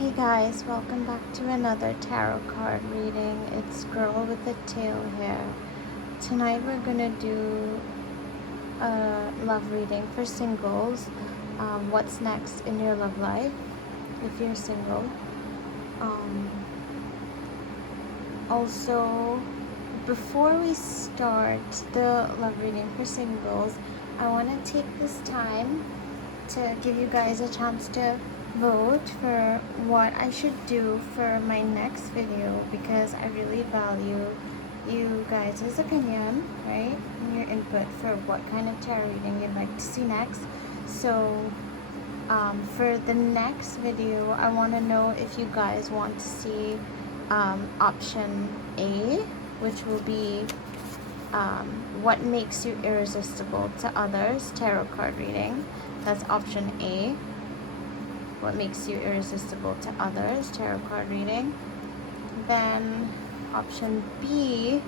Hey guys, welcome back to another tarot card reading. It's Girl with the Tail here. Tonight we're gonna do a love reading for singles. What's next in your love life if you're single. Also, before we start the love reading for singles, I want to take this time to give you guys a chance to vote for what I should do for my next video, because I really value you guys' opinion, right? And your input for what kind of tarot reading you'd like to see next. So for the next video, I want to know if you guys want to see option A, which will be what makes you irresistible to others, tarot card reading. That's option A. What makes you irresistible to others, tarot card reading. Then option B,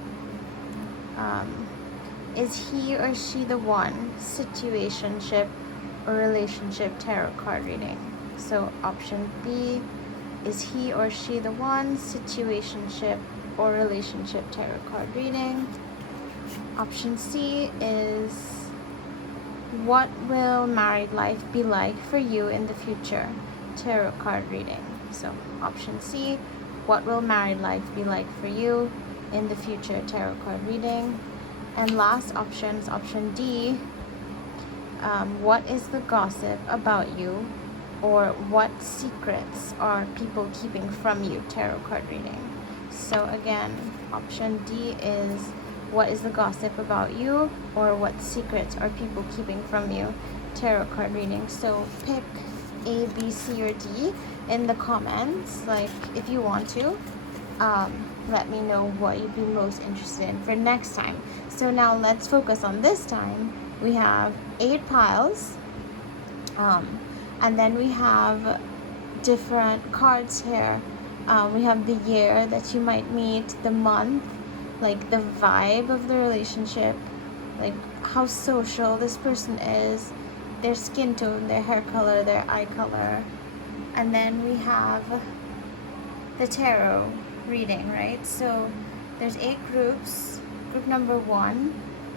is he or she the one, situationship or relationship, tarot card reading. So option B, is he or she the one, situationship or relationship, tarot card reading. Option C is, what will married life be like for you in the future, tarot card reading. So option C, what will married life be like for you in the future, tarot card reading. And last option is option D, what is the gossip about you, or what secrets are people keeping from you, tarot card reading. So again, option D is, what is the gossip about you, or what secrets are people keeping from you, tarot card reading. So pick A, B, C, or D in the comments, like if you want to. Let me know what you'd be most interested in for next time. So now let's focus on this time. We have 8 piles, and then we have different cards here. We have the year that you might meet, the month, like the vibe of the relationship, like how social this person is, their skin tone, their hair color, their eye color. And then we have the tarot reading, right? So there's 8 groups. Group number 1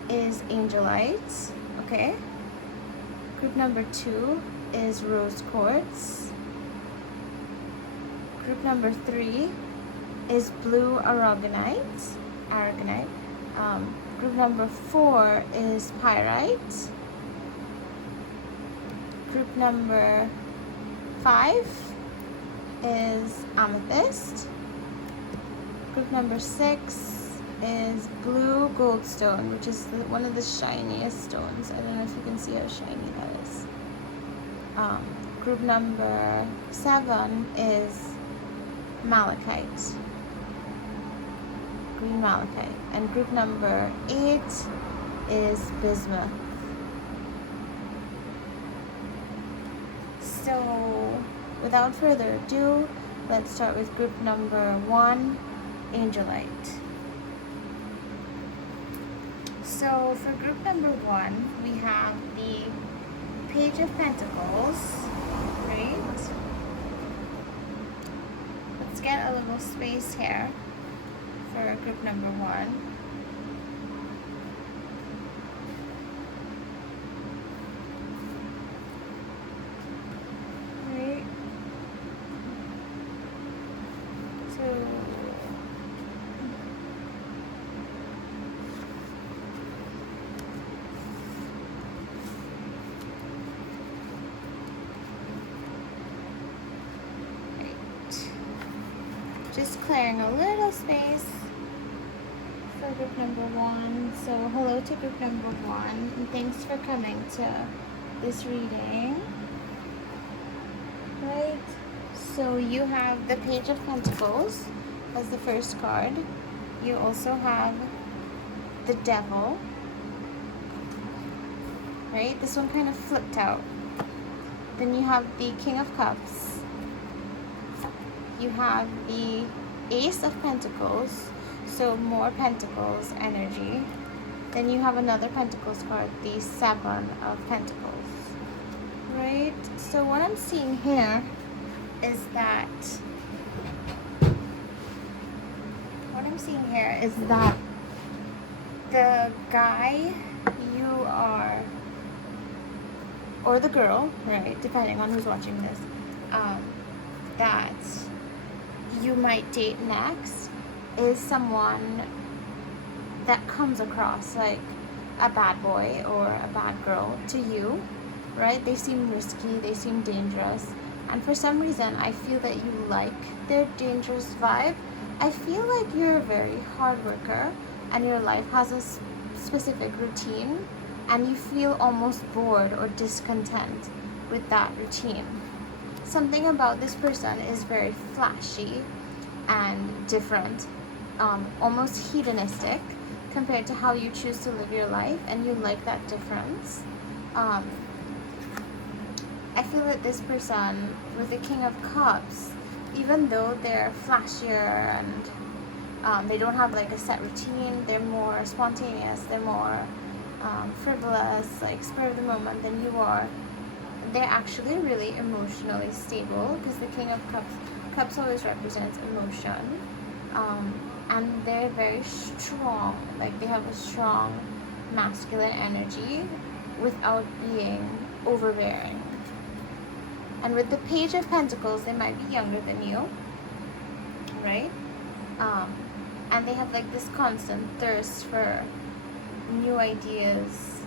is Angelite, okay? Group number 2 is Rose Quartz. Group number 3 is Blue Aragonite. Group number 4 is Pyrite. Group number 5 is Amethyst. Group number 6 is Blue Goldstone, which is one of the shiniest stones. I don't know if you can see how shiny that is. Group number 7 is Malachite, green malachite. And group number 8 is Bismuth. So without further ado, let's start with group number 1, Angelite. So for group number 1, we have the Page of Pentacles, right? Let's get a little space here for group number 1. Right. So just clearing a little space for group number 1. So hello to group number 1, and thanks for coming to this reading. Right, so you have the Page of Pentacles as the first card. You also have the Devil, right? This one kind of flipped out. Then you have the King of Cups. You have the Ace of Pentacles, so more Pentacles energy. Then you have another Pentacles card, the Seven of Pentacles. Right, so what I'm seeing here is that what I'm seeing here is that the guy you are, or the girl, right, depending on who's watching this, that you might date next is someone that comes across like a bad boy or a bad girl to you, right? They seem risky, they seem dangerous, and for some reason I feel that you like their dangerous vibe. I feel like you're a very hard worker and your life has a specific routine, and you feel almost bored or discontent with that routine. Something about this person is very flashy and different, almost hedonistic compared to how you choose to live your life, and you like that difference. I feel that this person with the King of Cups, even though they're flashier and they don't have like a set routine, they're more spontaneous, they're more frivolous, like spur of the moment than you are, they're actually really emotionally stable, because the King of Cups always represents emotion, and they're very strong, like they have a strong masculine energy without being overbearing. And with the Page of Pentacles, they might be younger than you, right? And they have like this constant thirst for new ideas,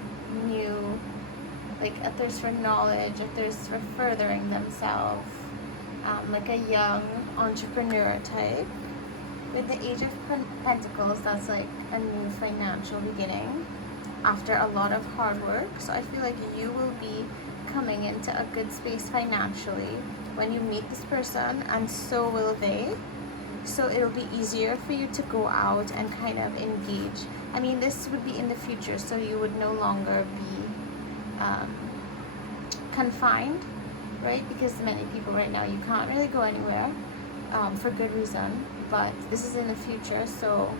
like a thirst for knowledge, a thirst for furthering themselves, like a young entrepreneur type. With the Age of Pentacles, that's like a new financial beginning after a lot of hard work. So I feel like you will be coming into a good space financially when you meet this person, and so will they. So it'll be easier for you to go out and kind of engage. I mean, this would be in the future, so you would no longer be confined, right? Because many people right now, you can't really go anywhere for good reason, but this is in the future, so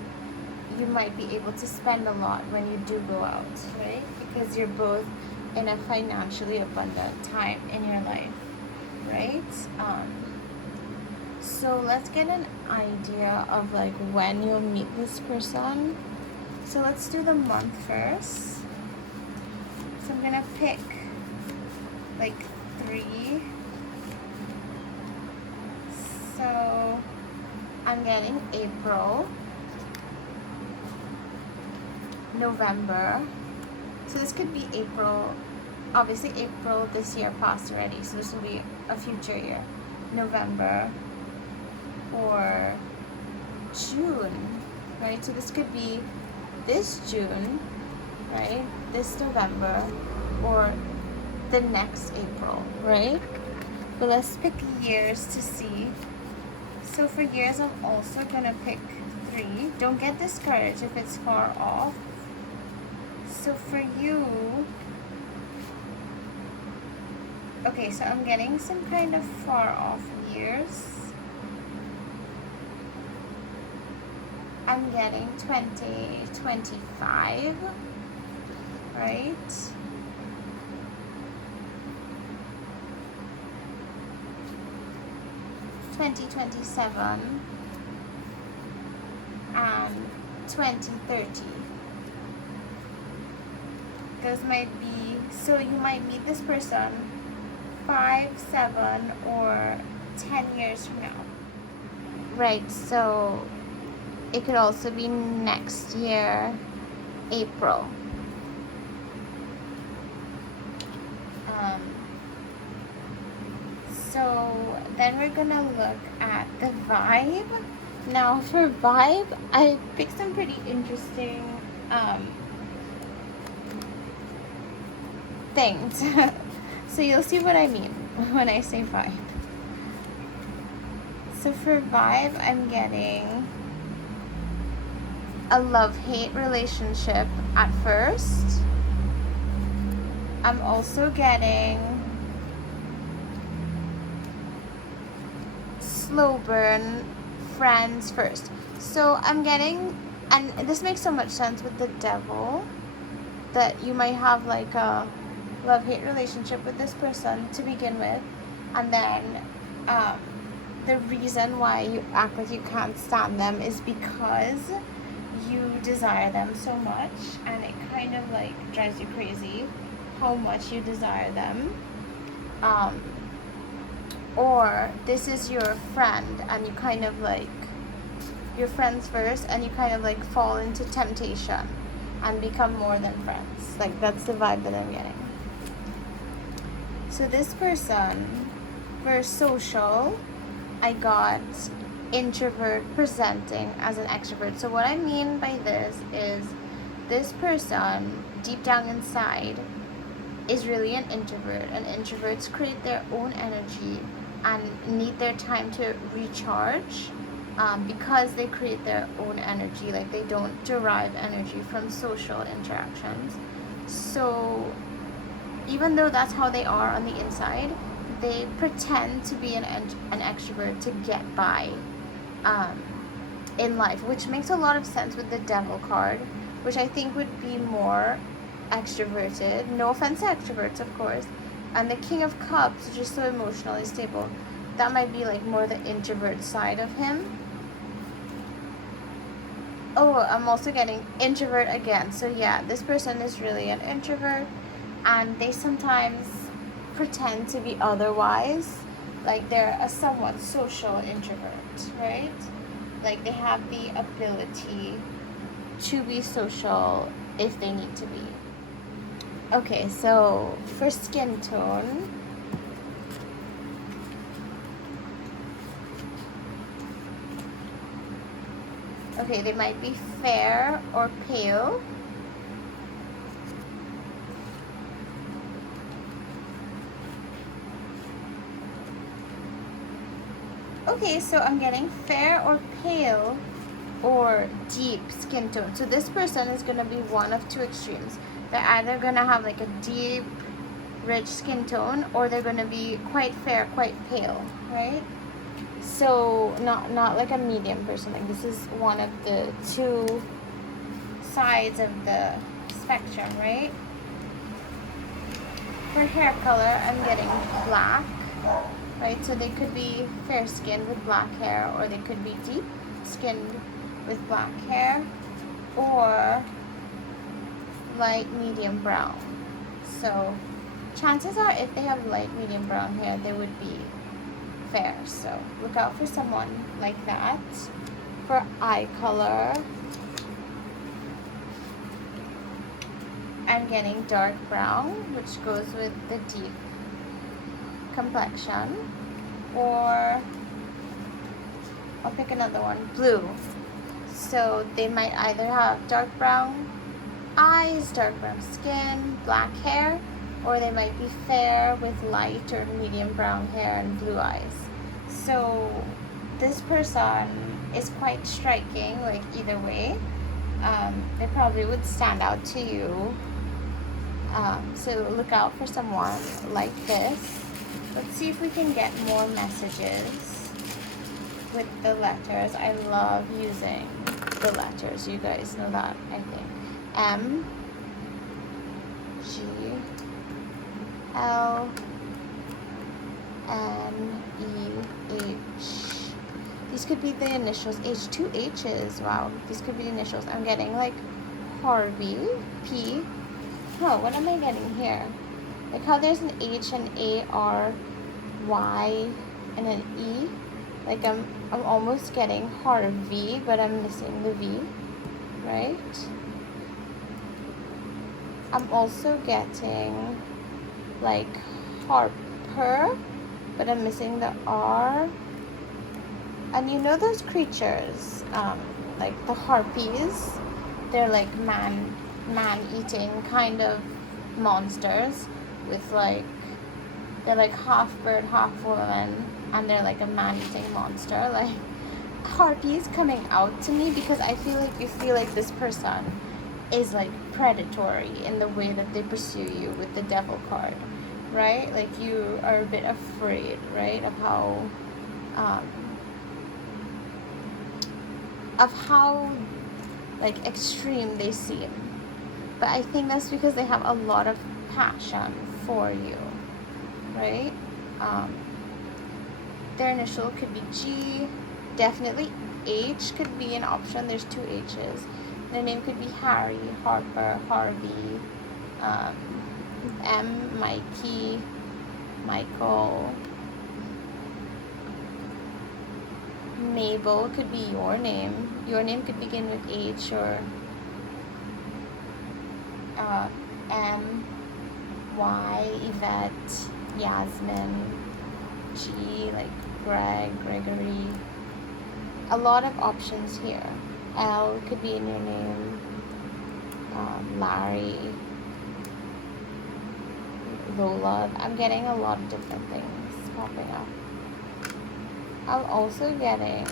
you might be able to spend a lot when you do go out, right? Because you're both in a financially abundant time in your life, right? So let's get an idea of like when you'll meet this person. So let's do the month first. So I'm gonna pick like 3. So I'm getting April, November. So this could be April. Obviously April this year passed already, so this will be a future year. November or June, right? So this could be this June, right? This November or the next April, right? But let's pick years to see. So for years, I'm also gonna pick 3. Don't get discouraged if it's far off. So for you, okay, so I'm getting some kind of far off years. I'm getting 2025, right? $2027 and 2030. Those might be, so you might meet this person 5, 7, or 10 years from now. Right, so it could also be next year, April. So then we're gonna look at the vibe. Now for vibe, I picked some pretty interesting things. So you'll see what I mean when I say vibe. So for vibe, I'm getting a love-hate relationship at first. I'm also getting slow burn, friends first. So I'm getting, and this makes so much sense with the devil, that you might have like a love-hate relationship with this person to begin with, and then um, the reason why you act like you can't stand them is because you desire them so much, and it kind of like drives you crazy how much you desire them. Or this is your friend, and you kind of like, your friends first, and you kind of like fall into temptation and become more than friends. Like, that's the vibe that I'm getting. So this person, for social, I got introvert presenting as an extrovert. So what I mean by this is, this person deep down inside is really an introvert, and introverts create their own energy and need their time to recharge, because they create their own energy. Like, they don't derive energy from social interactions. So even though that's how they are on the inside, they pretend to be an extrovert to get by in life, which makes a lot of sense with the Devil card, which I think would be more extroverted. No offense to extroverts, of course. And the King of Cups, which is so emotionally stable, that might be like more the introvert side of him. Oh, I'm also getting introvert again. So yeah, this person is really an introvert, and they sometimes pretend to be otherwise. Like, they're a somewhat social introvert, right? Like, they have the ability to be social if they need to be. Okay, so for skin tone, okay, they might be fair or pale. Okay, so I'm getting fair or pale or deep skin tone. So this person is going to be one of two extremes. They're either going to have like a deep, rich skin tone, or they're going to be quite fair, quite pale, right? So not like a medium person. Like, this is one of the two sides of the spectrum, right? For hair color, I'm getting black, right? So they could be fair skinned with black hair, or they could be deep skinned with black hair, or light medium brown. So chances are, if they have light medium brown hair, they would be fair. So look out for someone like that. For eye color, I'm getting dark brown, which goes with the deep complexion. Or I'll pick another one, blue. So they might either have dark brown eyes, dark brown skin, black hair, or they might be fair with light or medium brown hair and blue eyes. So this person is quite striking, like, either way. They probably would stand out to you. So look out for someone like this. Let's see if we can get more messages with the letters. I love using the letters. You guys know that, I think. M, G, L, N, E, H. These could be the initials. H, two H's. Wow, these could be initials. I'm getting like Harvey, P. Oh, what am I getting here? Like how there's an H, an A, R, Y, and an E. Like I'm almost getting Harvey, but I'm missing the V, right? I'm also getting like Harper, but I'm missing the R. And you know those creatures, like the harpies, they're like man-eating kind of monsters with like, they're like half bird, half woman, and they're like a man-eating monster. Like, harpies coming out to me because I feel like you feel like this person is like predatory in the way that they pursue you with the devil card, right? Like, you are a bit afraid, right, of how like extreme they seem. But I think that's because they have a lot of passion for you, right? Their initial could be G. Definitely H could be an option. There's 2 H's. Their name could be Harry, Harper, Harvey, M, Mikey, Michael. Mabel could be your name. Your name could begin with H or M, Y, Yvette, Yasmin, G, like Greg, Gregory. A lot of options here. L could be in your name. Larry, Lola. I'm getting a lot of different things popping up. I'm also getting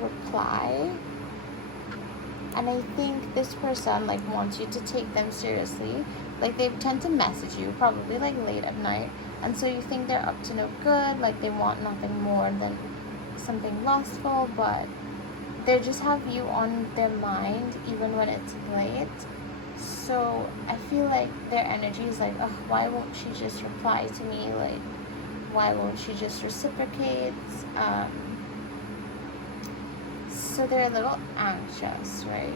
reply, and I think this person like wants you to take them seriously. Like they tend to message you probably like late at night, and so you think they're up to no good, like they want nothing more than something lustful, but they just have you on their mind even when it's late. So I feel like their energy is like, oh, why won't she just reply to me? Like, why won't she just reciprocate? So they're a little anxious, right?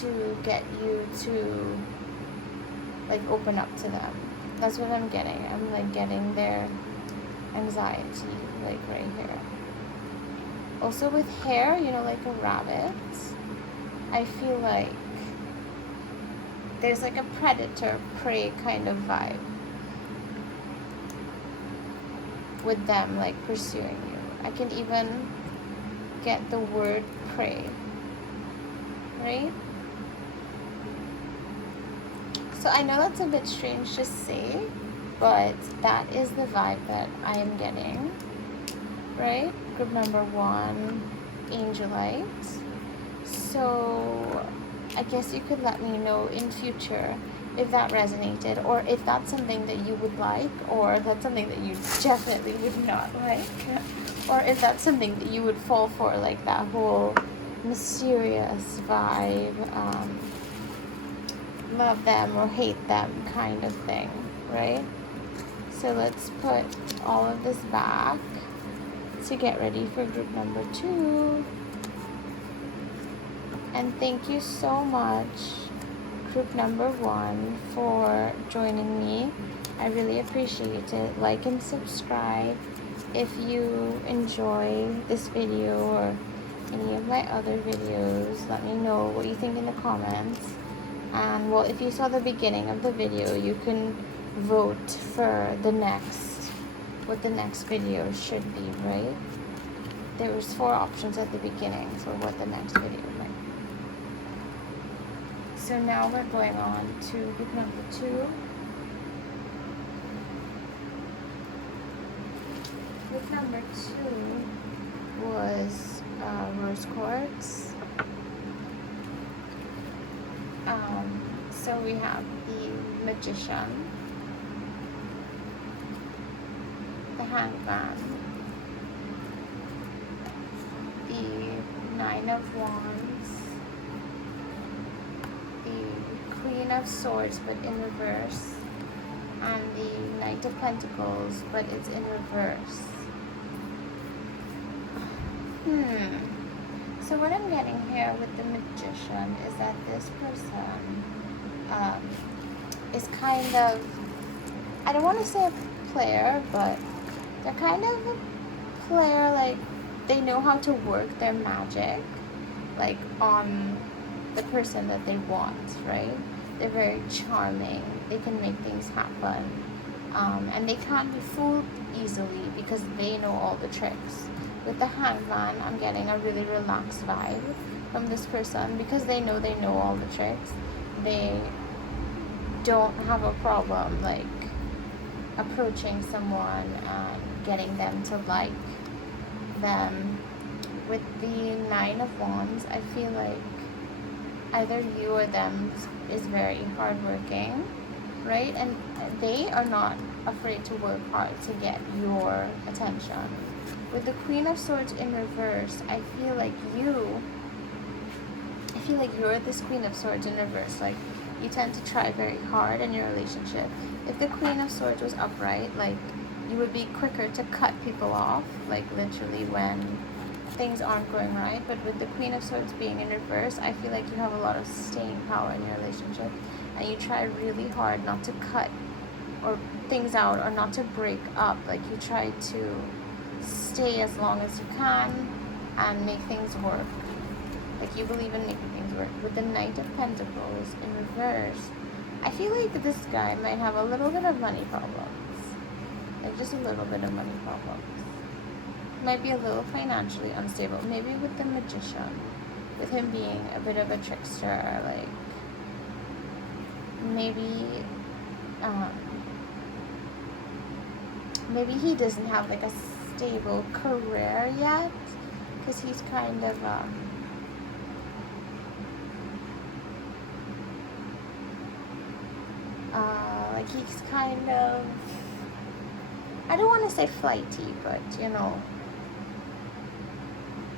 To get you to like open up to them. That's what I'm getting. I'm like getting their anxiety like right here. Also with hair, you know, like a rabbit, I feel like there's like a predator prey kind of vibe with them like pursuing you. I can even get the word prey, right? So I know that's a bit strange to say, but that is the vibe that I am getting, right? Group number 1, Angelite. So I guess you could let me know in future if that resonated, or if that's something that you would like, or that's something that you definitely would not like, or if that's something that you would fall for, like that whole mysterious vibe, love them or hate them kind of thing, right? So let's put all of this back to get ready for group number 2. And thank you so much, group number 1, for joining me. I really appreciate it. Like and subscribe if you enjoy this video or any of my other videos. Let me know what you think in the comments. And well, if you saw the beginning of the video, you can vote for what the next video should be, right? There was 4 options at the beginning for what the next video might be. So now we're going on to group number 2. Group number 2 was rose quartz. So we have the magician, the hangman, the 9 of wands, the Queen of Swords but in reverse, and the Knight of Pentacles but it's in reverse. So what I'm getting here with the magician is that this person is kind of, I don't want to say a player, but they're kind of a player, like they know how to work their magic like on the person that they want, right? They're very charming, they can make things happen, and they can't be fooled easily because they know all the tricks. With the hangman, I'm getting a really relaxed vibe from this person because they know all the tricks. They don't have a problem like approaching someone and getting them to like them. With the 9 of wands, I feel like either you or them is very hardworking, right? And they are not afraid to work hard to get your attention. With the Queen of Swords in reverse, I feel like you're this Queen of Swords in reverse. Like, you tend to try very hard in your relationship. If the Queen of Swords was upright, like, you would be quicker to cut people off, like literally when things aren't going right. But with the Queen of Swords being in reverse, I feel like you have a lot of staying power in your relationship, and you try really hard not to cut or things out or not to break up. Like you try to stay as long as you can and make things work. Like you believe in making things work. With the Knight of Pentacles in reverse, I feel like this guy might have a little bit of money problems. Like just a little bit of money problems. Might be a little financially unstable. Maybe with the Magician, with him being a bit of a trickster, like maybe maybe he doesn't have like a stable career yet, because he's kind of like he's kind of, I don't want to say flighty, but you know,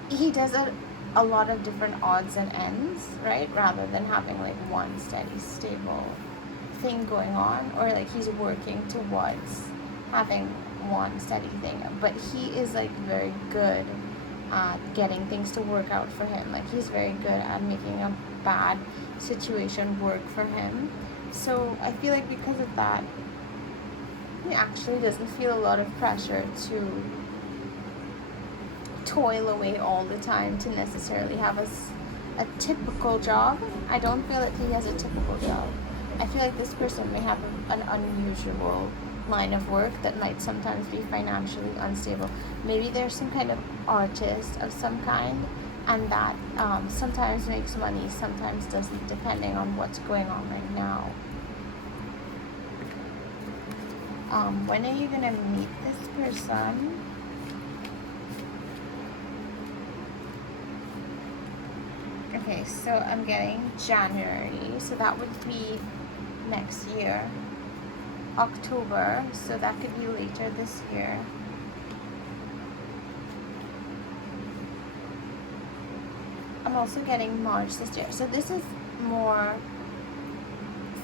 he does a lot of different odds and ends, right? Rather than having like one steady, stable thing going on, or like he's working towards having one steady thing. But he is like very good at getting things to work out for him. Like he's very good at making a bad situation work for him. So I feel like because of that, he actually doesn't feel a lot of pressure to toil away all the time to necessarily have a typical job. I don't feel that he has a typical job. I feel like this person may have an unusual line of work that might sometimes be financially unstable. Maybe there's some kind of artist of some kind, and that sometimes makes money, sometimes doesn't, depending on what's going on right now. When are you gonna meet this person? Okay, so I'm getting January, so that would be next year. October, so that could be later this year. I'm also getting March this year, so this is more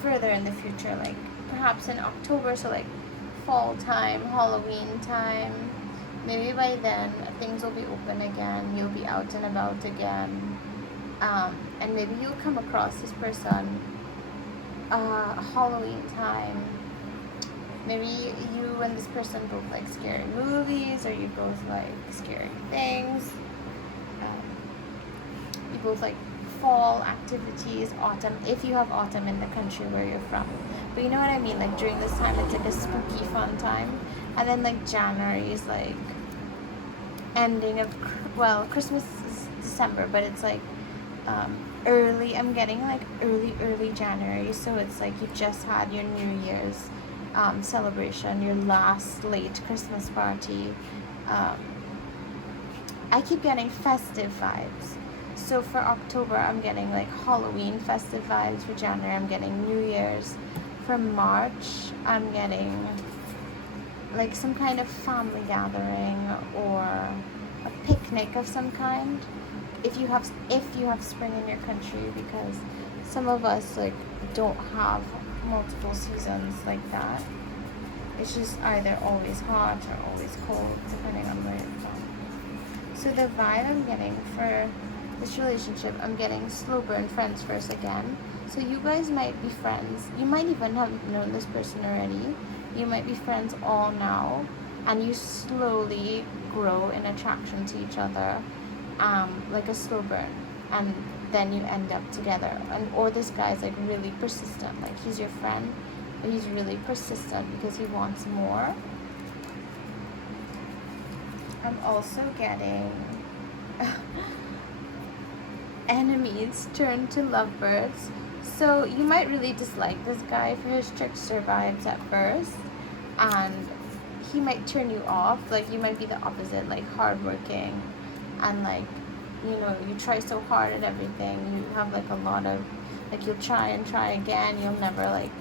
further in the future, like perhaps in October, so like fall time, Halloween time. Maybe by then things will be open again, you'll be out and about again, and maybe you'll come across this person Halloween time. Maybe you and this person both like scary movies, or you both like scary things. You both like fall activities, autumn, if you have autumn in the country where you're from. But you know what I mean, like during this time it's like a spooky fun time. And then like January is like ending of, well, Christmas is December, but it's like early, I'm getting like early January, so it's like you just had your New Year's celebration, your last late Christmas party. I keep getting festive vibes. So for October, I'm getting like Halloween festive vibes. For January, I'm getting New Year's. For March, I'm getting like some kind of family gathering or a picnic of some kind. If you have spring in your country, because some of us like don't have multiple seasons like that. It's just either always hot or always cold, depending on where you're from. So the vibe I'm getting for this relationship, I'm getting slow burn friends first again. So you guys might be friends. You might even have known this person already. You might be friends all now, and you slowly grow in attraction to each other, like a slow burn, and then you end up together. And or this guy's like really persistent, like he's your friend, but he's really persistent because he wants more. I'm also getting enemies turn to lovebirds. So you might really dislike this guy for his trickster vibes at first, and he might turn you off. Like you might be the opposite, like hardworking, and like, you know, you try so hard at everything. You have like a lot of, like you'll try and try again. You'll never like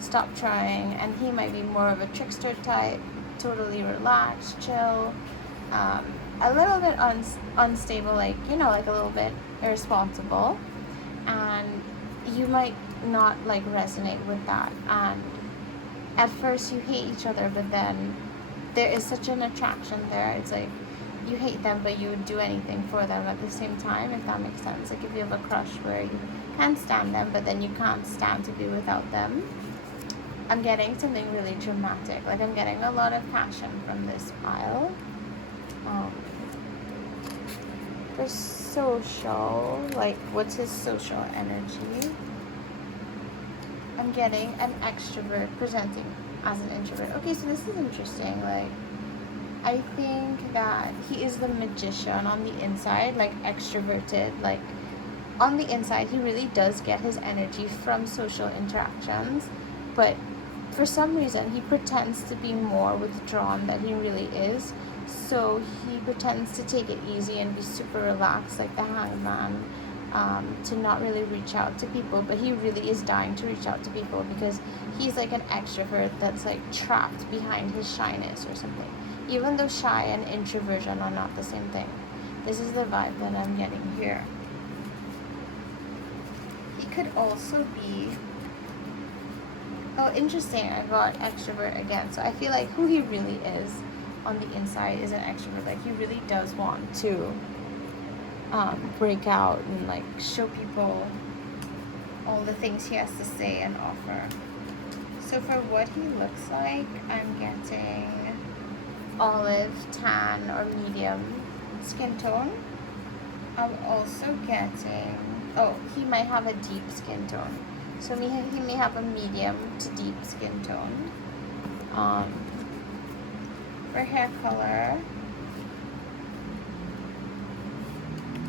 stop trying. And he might be more of a trickster type, totally relaxed, chill, a little bit unstable, like, you know, like a little bit irresponsible. And you might not like resonate with that. And at first you hate each other, but then there is such an attraction there. It's like you hate them, but you would do anything for them at the same time, if that makes sense. Like if you have a crush where you can't stand them, but then you can't stand to be without them. I'm getting something really dramatic. Like I'm getting a lot of passion from this pile. For social, like what's his social energy? I'm getting an extrovert presenting as an introvert. Okay, so this is interesting. Like I think that he is the magician on the inside, like extroverted. Like on the inside, he really does get his energy from social interactions, but for some reason, he pretends to be more withdrawn than he really is. So he pretends to take it easy and be super relaxed, like the hangman, to not really reach out to people. But he really is dying to reach out to people because he's like an extrovert that's like trapped behind his shyness or something. Even though shy and introversion are not the same thing. This is the vibe that I'm getting here. He could also be... Oh, interesting. I got extrovert again. So I feel like who he really is on the inside is an extrovert. Like he really does want to break out and like show people all the things he has to say and offer. So for what he looks like, I'm getting olive, tan, or medium skin tone. I'm also getting... Oh, he might have a deep skin tone. So he may have a medium to deep skin tone. For hair color,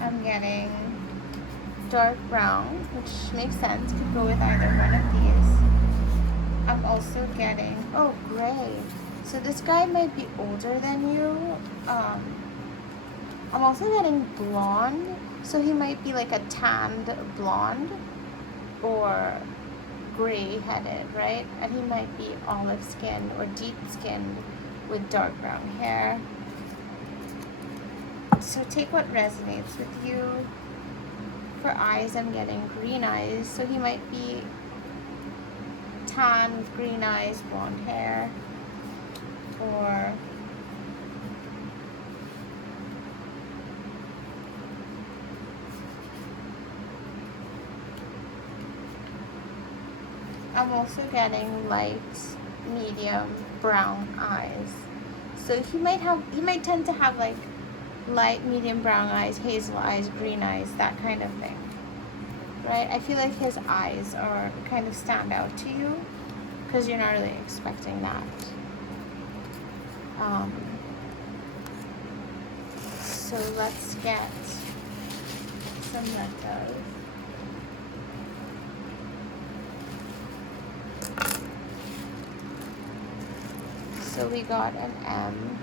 I'm getting dark brown, which makes sense. Could go with either one of these. I'm also getting, oh, gray. So this guy might be older than you. I'm also getting blonde. So he might be like a tanned blonde or gray-headed, right? And he might be olive skin or deep skinned with dark brown hair. So take what resonates with you. For eyes, I'm getting green eyes. So he might be tan with green eyes, blonde hair, or I'm also getting light, medium, brown eyes. So he might tend to have like light, medium, brown eyes, hazel eyes, green eyes, that kind of thing. Right? I feel like his eyes are kind of stand out to you because you're not really expecting that. So let's get some letters. So we got an M,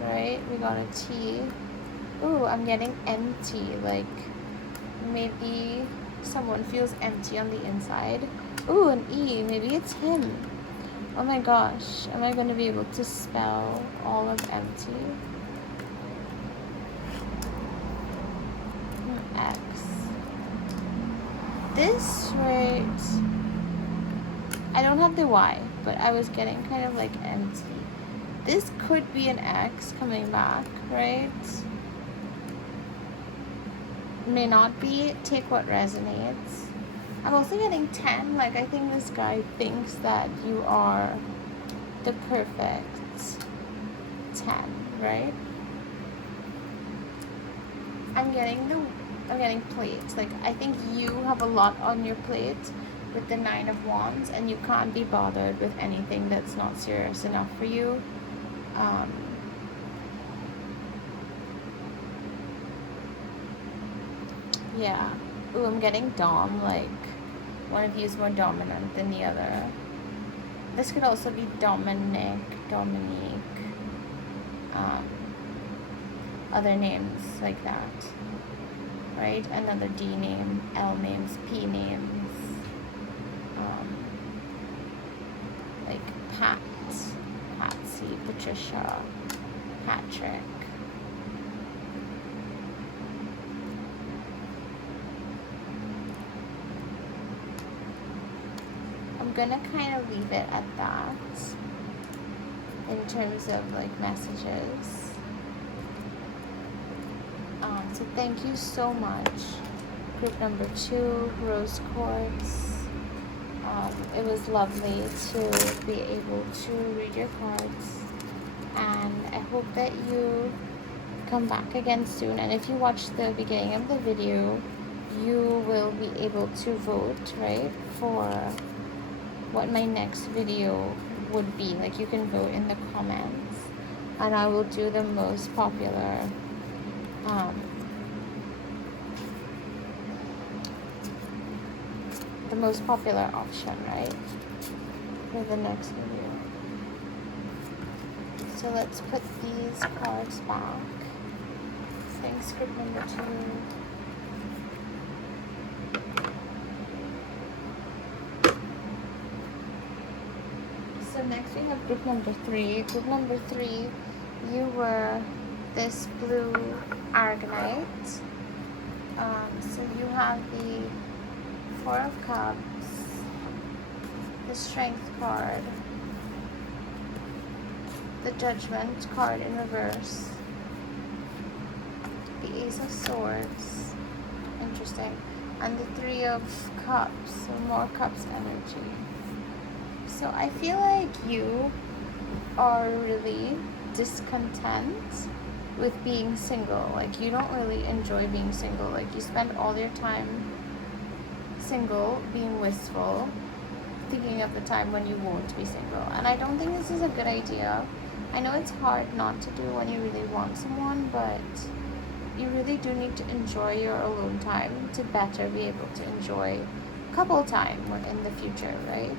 right? We got a T. Ooh, I'm getting empty. Like maybe someone feels empty on the inside. Ooh, an E. Maybe it's him. Oh my gosh. Am I going to be able to spell all of empty? X. This, right? I don't have the Y, but I was getting kind of like empty. This could be an X coming back, right? May not be. Take what resonates. I'm also getting 10. Like, I think this guy thinks that you are the perfect 10, right? I'm getting plates. Like, I think you have a lot on your plate with the 9 of Wands, and you can't be bothered with anything that's not serious enough for you. Yeah. Ooh, I'm getting Dom, like one of you is more dominant than the other. This could also be Dominique, other names like that, right? Another D name, L names, P names, like Pat, Patsy, Patricia, Patrick. I'm gonna kind of leave it at that. in terms of like messages. So thank you so much. Group number 2, Rose Quartz. It was lovely to be able to read your cards, and I hope that you come back again soon. And if you watch the beginning of the video, you will be able to vote, right, for what my next video would be. Like, you can vote in the comments, and I will do the most popular option, right, for the next video. So let's put these cards back. Thanks, group number 2. So next we have group number 3. Group number 3, you were this blue Aragonite. So you have the 4 of Cups, the Strength card, the Judgment card in reverse, the Ace of Swords, interesting, and the 3 of Cups, so more Cups energy. So I feel like you are really discontent with being single. Like, you don't really enjoy being single. Like, you spend all your time single, being wistful, thinking of the time when you won't be single. And I don't think this is a good idea. I know it's hard not to do when you really want someone, but you really do need to enjoy your alone time to better be able to enjoy couple time in the future, right?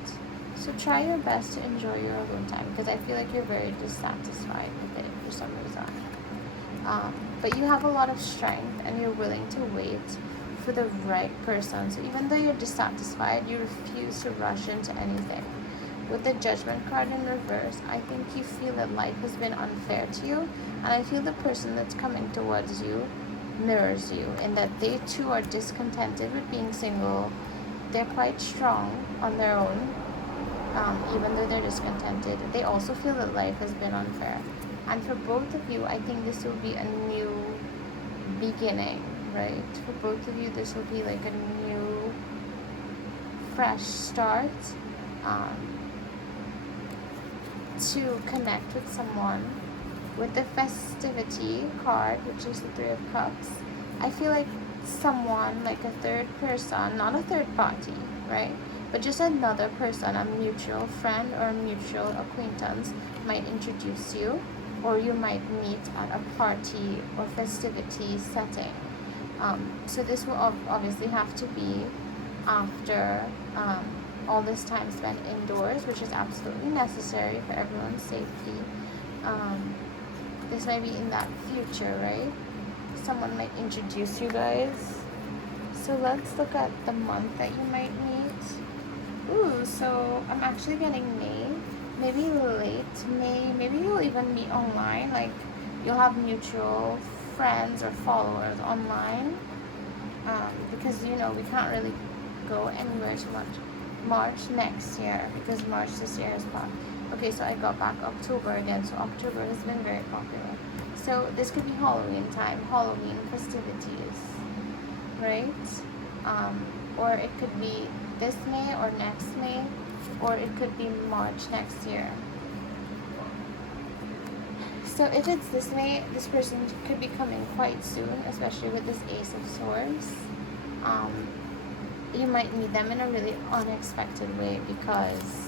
So try your best to enjoy your alone time, because I feel like you're very dissatisfied with it for some reason. But you have a lot of strength, and you're willing to wait for the right person. So even though you're dissatisfied, you refuse to rush into anything. With the Judgment card in reverse, I think you feel that life has been unfair to you, and I feel the person that's coming towards you mirrors you, in that they too are discontented with being single. They're quite strong on their own, even though they're discontented. They also feel that life has been unfair. And for both of you, I think this will be a new beginning, right? For both of you, this will be like a new, fresh start, to connect with someone. With the Festivity card, which is the 3 of Cups, I feel like someone, like a third person, not a third party, right, but just another person, a mutual friend or a mutual acquaintance, might introduce you, or you might meet at a party or festivity setting. So this will obviously have to be after all this time spent indoors, which is absolutely necessary for everyone's safety. This might be in that future, right? Someone might introduce you guys. So let's look at the month that you might meet. Ooh, so I'm actually getting May. Maybe late May. Maybe you'll even meet online. Like, you'll have mutual friends or followers online. Because, you know, we can't really go anywhere too much. March next year, because March this year is passed. Okay, so I got back October again. So October has been very popular. So this could be Halloween time, Halloween festivities, right? Or it could be this May or next May, or it could be March next year. So if it's this May, this person could be coming quite soon, especially with this Ace of Swords. You might meet them in a really unexpected way, because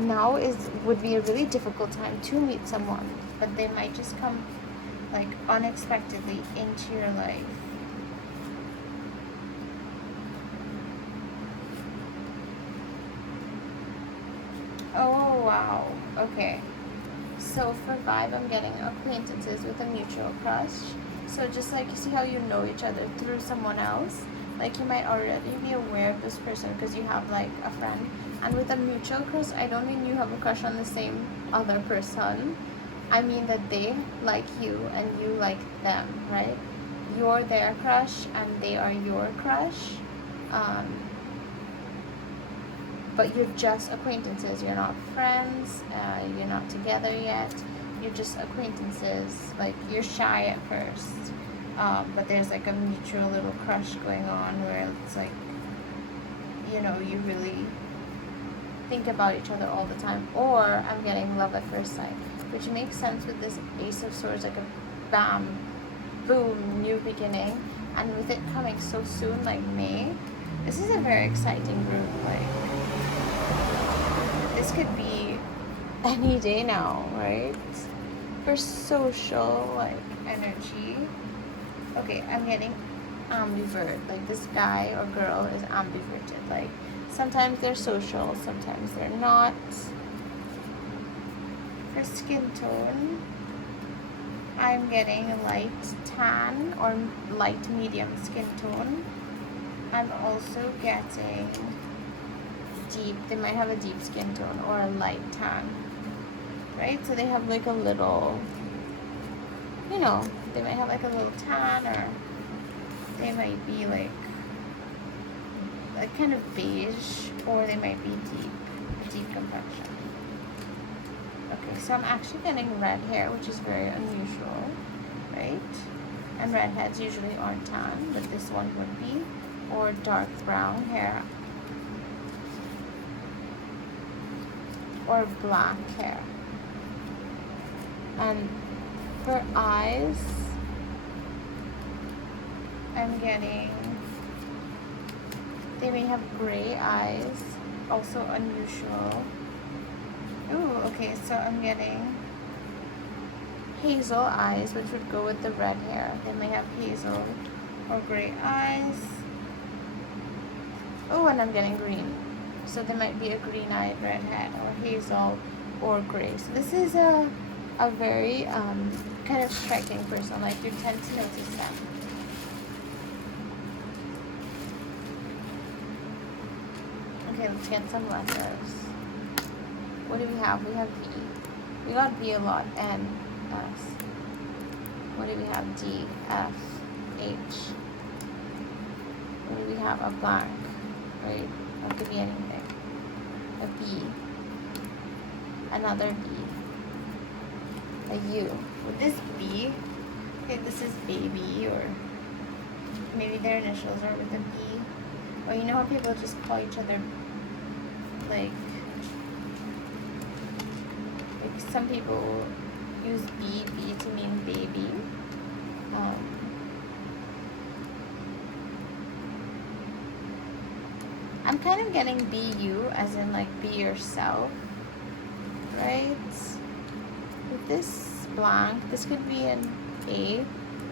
now would be a really difficult time to meet someone, but they might just come like unexpectedly into your life. Oh wow, okay. So for vibe, I'm getting acquaintances with a mutual crush. So just like, you see how you know each other through someone else? Like, you might already be aware of this person because you have like a friend. And with a mutual crush, I don't mean you have a crush on the same other person. I mean that they like you and you like them, right? You're their crush and they are your crush. but you're just acquaintances. You're not friends. You're not together yet. You're just acquaintances. Like, you're shy at first, but there's like a mutual little crush going on where it's like, you know, you really think about each other all the time. Or I'm getting love at first sight, which makes sense with this Ace of Swords, like a bam, boom, new beginning. And with it coming so soon, like May, this is a very exciting group. Like, this could be any day now, right? For social, like, energy. Okay, I'm getting ambivert. Like, this guy or girl is ambiverted. Like, sometimes they're social, sometimes they're not. For skin tone, I'm getting light tan or light medium skin tone. I'm also getting deep. They might have a deep skin tone or a light tan, right? So they have like a little, you know, they might have like a little tan, or they might be like kind of beige, or they might be deep complexion. Okay, so I'm actually getting red hair, which is very unusual, right? And redheads usually aren't tan, but this one would be. Or dark brown hair. Or black hair. And for eyes, I'm getting, they may have gray eyes, also unusual. Ooh, okay, so I'm getting hazel eyes, which would go with the red hair. They may have hazel or gray eyes. Oh, and I'm getting green. So there might be a green-eyed redhead, or hazel, or gray. So this is a very kind of striking person. Like, you tend to notice them. Okay, let's get some letters. What do we have? We have V. We got V a lot. N, S. What do we have? D, F, H. What do we have? A blank, right? That could be anything. A B. Another B. A U. Would this B? Okay, this is baby, or maybe their initials are with a B. Or you know how people just call each other, like some people use B to mean baby. I'm kind of getting BU as in like be yourself, right? With this blank, this could be an A.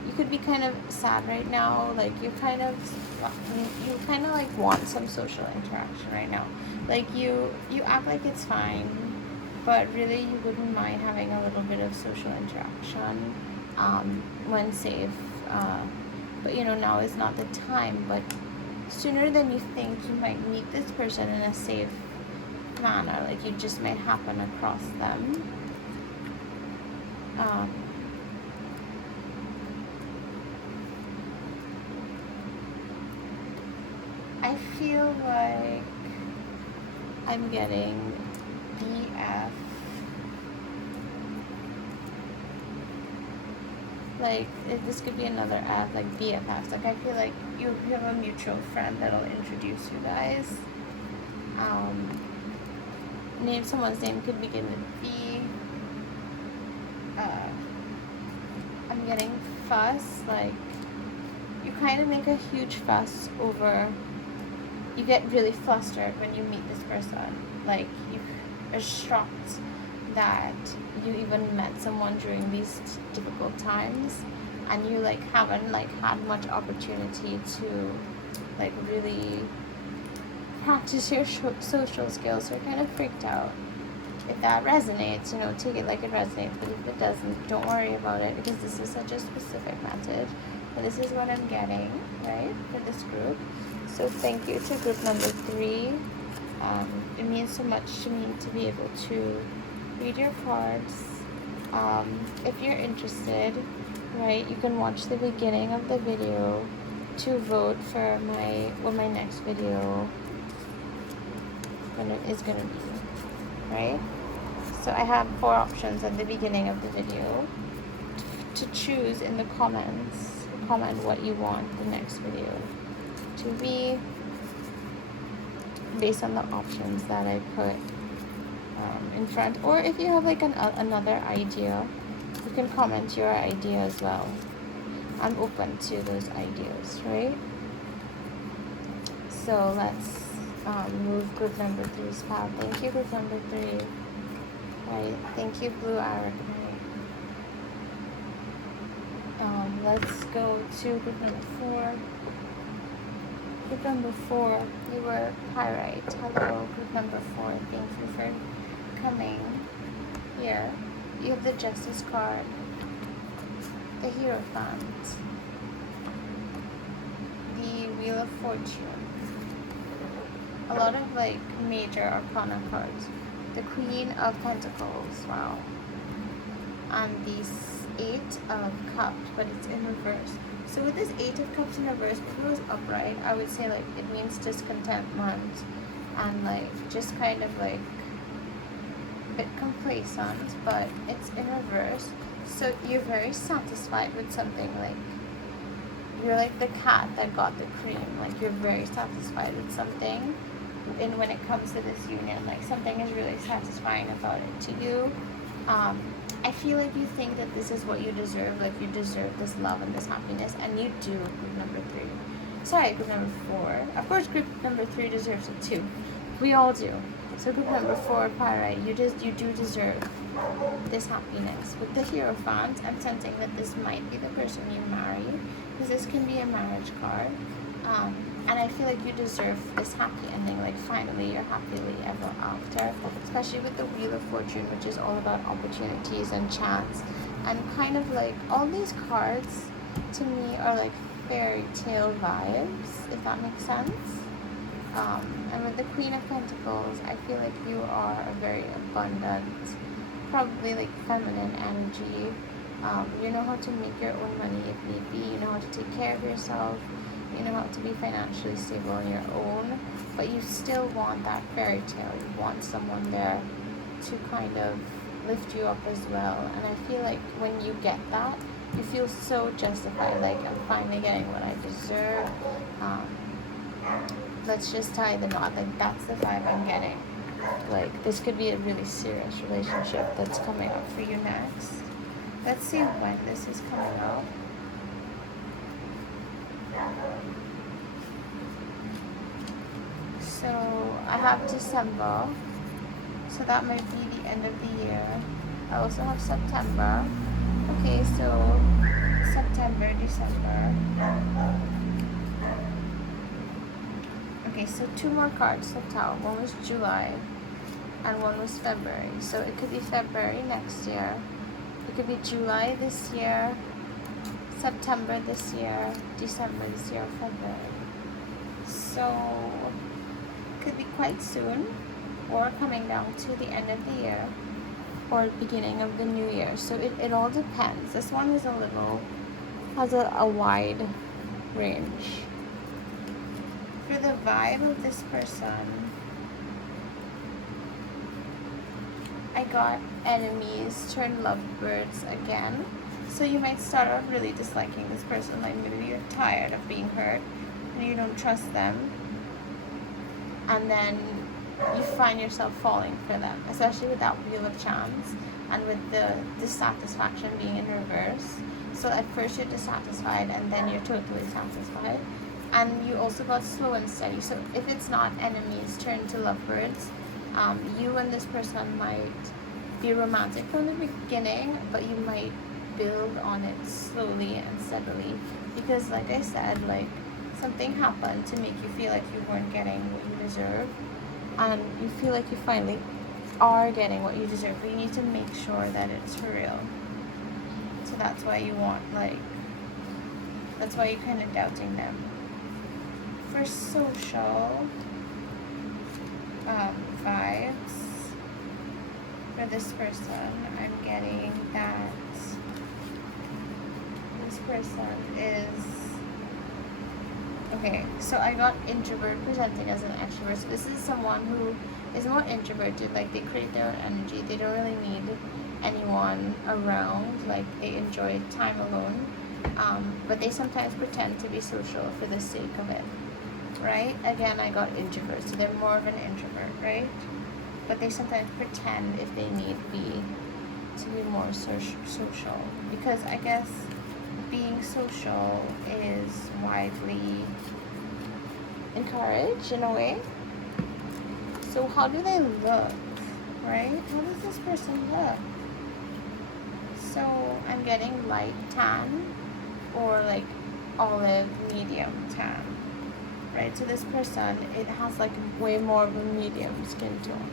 You could be kind of sad right now, like you kind of like want some social interaction right now. Like you act like it's fine, but really you wouldn't mind having a little bit of social interaction when safe. But you know, now is not the time, but sooner than you think you might meet this person in a safe manner. Like you just might happen across them. I feel like I'm getting BF. Like, this could be another F, like BFFs. Like, I feel like you have a mutual friend that'll introduce you guys. Someone's name could begin with B. I'm getting fuss. Like, you kind of make a huge fuss over, you get really flustered when you meet this person. Like, you are shocked that you even met someone during these difficult times, and you like haven't like had much opportunity to like really practice your social skills. So you're kind of freaked out. If that resonates, you know, take it like it resonates. But if it doesn't, don't worry about it, because this is such a specific message. But this is what I'm getting, right, for this group. So thank you to group number 3. It means so much to me to be able to read your cards. If you're interested, right, you can watch the beginning of the video to vote for my next video is gonna be, right? So I have 4 options at the beginning of the video to choose in the comments. Comment what you want the next video to be based on the options that I put in front. Or if you have like another idea, you can comment your idea as well. I'm open to those ideas, right? So let's move group number 3's path. Thank you, group number 3. Right, thank you, blue Aragonite. Let's go to group number 4. Group number 4, you were Pyrite. Hello, group number 4. Thank you for coming here. You have the Justice card, the Hierophant, the Wheel of Fortune, a lot of like major arcana cards, the Queen of Pentacles, wow, and the 8 of Cups, but it's in reverse. So with this 8 of Cups in reverse, if it was upright, I would say like it means discontentment and like just kind of like a bit complacent, but it's in reverse. So you're very satisfied with something, like you're like the cat that got the cream, like you're very satisfied with something. And when it comes to this union, like something is really satisfying about it to you. I feel like you think that this is what you deserve, like you deserve this love and this happiness, and you do, group number 3. Sorry, group number 4. Of course, group number 3 deserves it too. We all do. So group number 4, Pyrite, you do deserve this happiness. With the Hierophant, I'm sensing that this might be the person you marry, because this can be a marriage card. And I feel like you deserve this happy ending, like finally you're happily ever after, especially with the Wheel of Fortune, which is all about opportunities and chance, and kind of like all these cards to me are like fairy tale vibes, if that makes sense. And with the Queen of Pentacles, I feel like you are a very abundant, probably like feminine energy. You know how to make your own money if need be, you know how to take care of yourself, you know how to be financially stable on your own, but you still want that fairy tale. You want someone there to kind of lift you up as well. And I feel like when you get that, you feel so justified, like I'm finally getting what I deserve. Let's just tie the knot. Like that's the vibe I'm getting. Like this could be a really serious relationship that's coming up for you next. Let's see when this is coming up. So I have December, so that might be the end of the year. I also have September. Okay, so September, December. Okay, so 2 more cards to tell. One was July and one was February. So it could be February next year. It could be July this year, September this year, December this year, February. So could be quite soon, or coming down to the end of the year, or beginning of the new year. So it all depends. This one is has a wide range. For the vibe of this person, I got enemies turn lovebirds again. So you might start off really disliking this person, like maybe you're tired of being hurt and you don't trust them, and then you find yourself falling for them, especially with that Wheel of Chance and with the dissatisfaction being in reverse. So at first you're dissatisfied and then you're totally satisfied. And you also got slow and steady. So if it's not enemies turn to lovebirds, you and this person might be romantic from the beginning, but you might build on it slowly and steadily, because like I said, like something happened to make you feel like you weren't getting what you deserve, and you feel like you finally are getting what you deserve, but you need to make sure that it's for real. So that's why you want, like, that's why you're kind of doubting them. For social vibes for this person, I'm getting that this person is, okay, so I got introvert presenting as an extrovert. So this is someone who is more introverted. Like, they create their own energy. They don't really need anyone around. Like, they enjoy time alone. But they sometimes pretend to be social for the sake of it, right? Again, I got introvert, so they're more of an introvert, right? But they sometimes pretend, if they need be, to be more social, because I guess being social is widely encouraged in a way. So how do they look, right? How does this person look? So I'm getting light tan or like olive medium tan, right? So this person, it has like way more of a medium skin tone.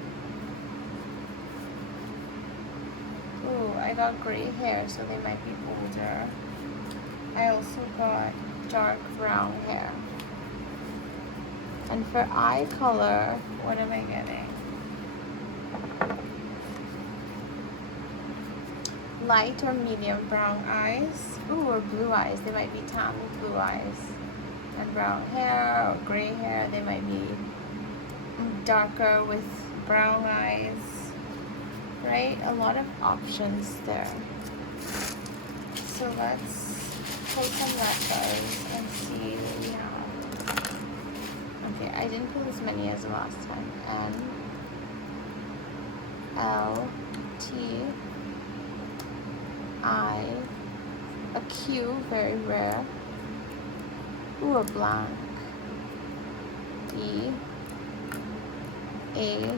Ooh, I got gray hair, so they might be older. I also got dark brown hair. And for eye color, what am I getting? Light or medium brown eyes. Ooh, or blue eyes. They might be tan with blue eyes. And brown hair or gray hair. They might be darker with brown eyes. Right? A lot of options there. So let's pull some letters and see what we have. Okay, I didn't pull as many as the last time. N, L, T, I, a Q, very rare. Ooh, a blank. E, A,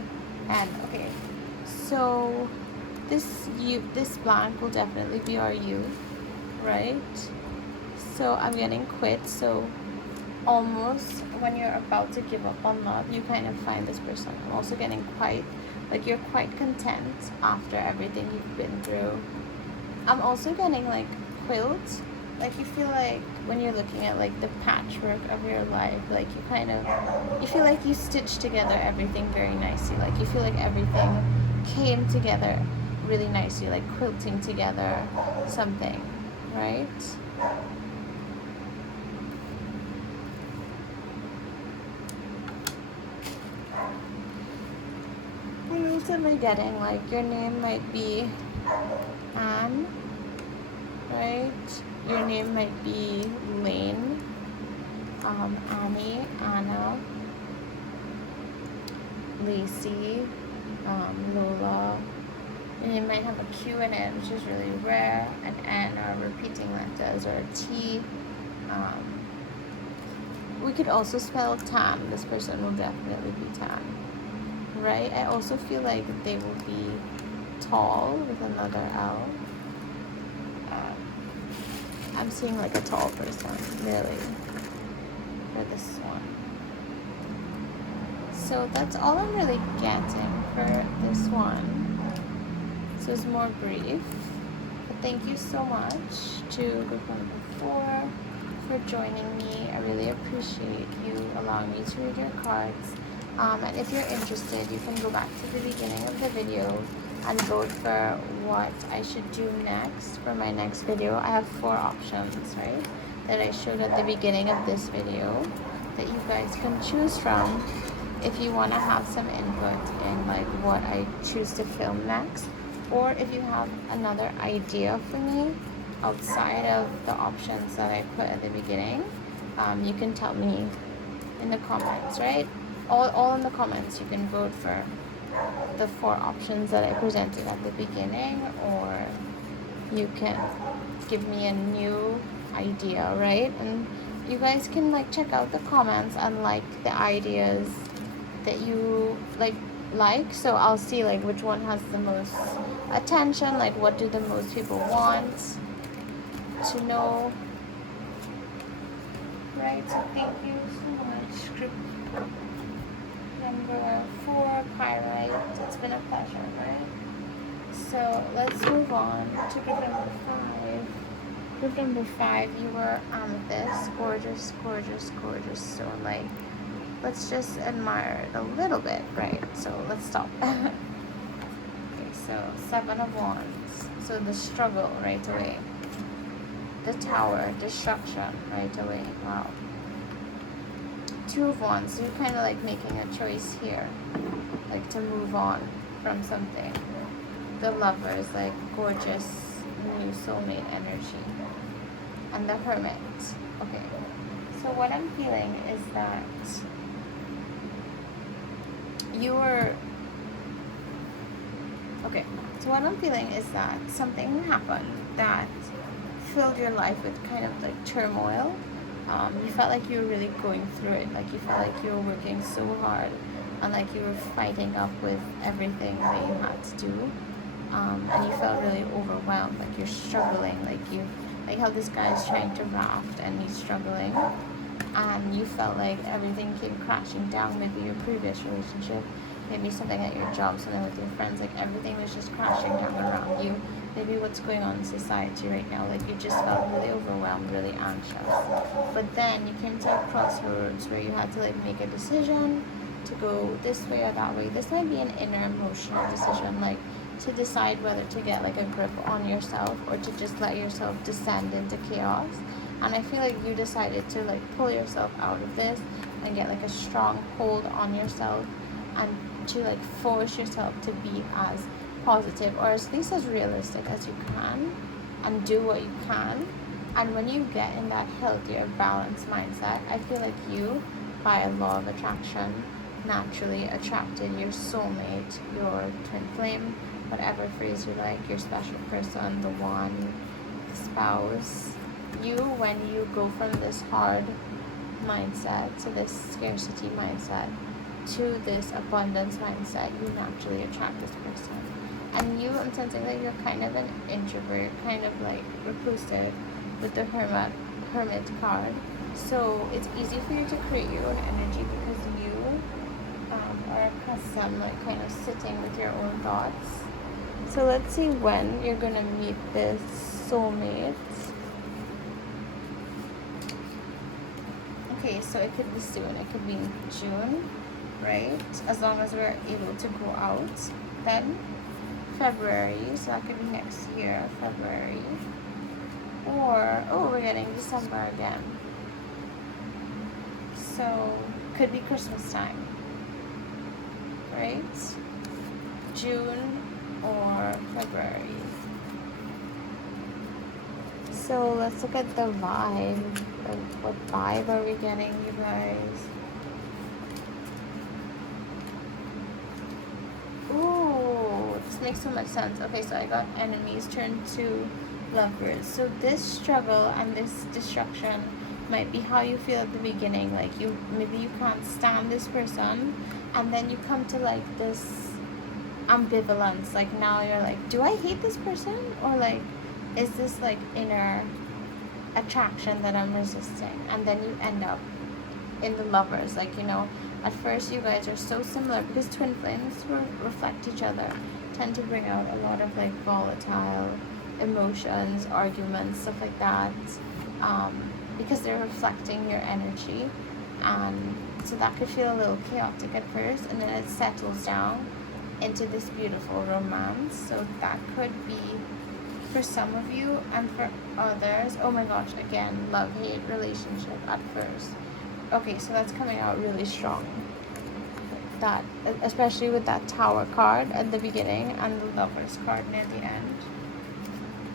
N. Okay, so this blank will definitely be our U, right? So I'm getting quit. So almost when you're about to give up on love, you kind of find this person. I'm also getting quite, like, you're quite content after everything you've been through. I'm also getting like quilt. Like, you feel like when you're looking at like the patchwork of your life, like you feel like you stitched together everything very nicely. Like, you feel like everything came together really nicely, like quilting together something, right? What else am I getting? Like, your name might be Anne, right? Your name might be Lane, Annie, Anna, Lacey, Lola. And you might have a Q in it, which is really rare, an N or repeating letters, or a T. We could also spell tan. This person will definitely be tan, right? I also feel like they will be tall with another L. I'm seeing like a tall person, really, for this one. So that's all I'm really getting for this one. So it's more brief. But thank you so much to group number 4 for joining me. I really appreciate you allowing me to read your cards. And if you're interested, you can go back to the beginning of the video and vote for what I should do next for my next video. I have 4 options, right, that I showed at the beginning of this video that you guys can choose from if you want to have some input in like what I choose to film next, or if you have another idea for me outside of the options that I put at the beginning. You can tell me in the comments, right? All in the comments. You can vote for the 4 options that I presented at the beginning, or you can give me a new idea, right? And you guys can like check out the comments and like the ideas that you like. So I'll see like which one has the most attention, like what do the most people want to know, right? So thank you so much, group number 4, Pyrite. It's been a pleasure, right? So let's move on to group number 5. Group number 5, you were Amethyst. Gorgeous, gorgeous, gorgeous. So like, let's just admire it a little bit, right? So let's stop. Okay, so 7 of Wands. So the struggle right away. The Tower, destruction right away. Wow. Two of Wands, so you're kind of like making a choice here, like to move on from something. The Lovers, like gorgeous new soulmate energy. And the Hermit. Okay, so what I'm feeling is that you were, okay, so what I'm feeling is that something happened that filled your life with kind of like turmoil. You felt like you were really going through it, like you felt like you were working so hard and like you were fighting up with everything that you had to do, and you felt really overwhelmed, like you're struggling, like how this guy is trying to raft and he's struggling, and you felt like everything came crashing down. Maybe your previous relationship, maybe something at your job, something with your friends, like everything was just crashing down around you. Maybe what's going on in society right now, like you just felt really overwhelmed, really anxious. But then you came to a crossroads where you had to like make a decision to go this way or that way. This might be an inner emotional decision, like to decide whether to get like a grip on yourself or to just let yourself descend into chaos. And I feel like you decided to like pull yourself out of this and get like a strong hold on yourself and to like force yourself to be as positive or at least as realistic as you can and do what you can. And when you get in that healthier, balanced mindset, I feel like you, by a law of attraction, naturally attracted your soulmate, your twin flame, whatever phrase you like, your special person, the one, the spouse. You, when you go from this hard mindset to this scarcity mindset to this abundance mindset, you naturally attract this person. And you, I'm sensing that you're kind of an introvert, kind of like reclusive with the hermit card. So it's easy for you to create your own energy because you are accustomed, like kind of sitting with your own thoughts. So let's see when you're gonna meet this soulmate. Okay, so it could be soon. It could be in June, right? As long as we're able to go out. Then February, so that could be next year, February. Or, oh, we're getting December again. So, could be Christmas time, right? June or February. So, let's look at the vibe. Like, what vibe are we getting, you guys? Makes so much sense. Okay, so I got enemies turned to lovers. So this struggle and this destruction might be how you feel at the beginning. Like maybe you can't stand this person, and then you come to like this ambivalence. Like now you're like, do I hate this person, or like is this like inner attraction that I'm resisting? And then you end up in the lovers. Like, you know, at first you guys are so similar because twin flames reflect each other, tend to bring out a lot of like volatile emotions, arguments, stuff like that, because they're reflecting your energy. So that could feel a little chaotic at first, and then it settles down into this beautiful romance. So that could be for some of you, and for others, oh my gosh, again, love-hate relationship at first. Okay, so that's coming out really strong. That, especially with that Tower card at the beginning and the Lovers card near the end.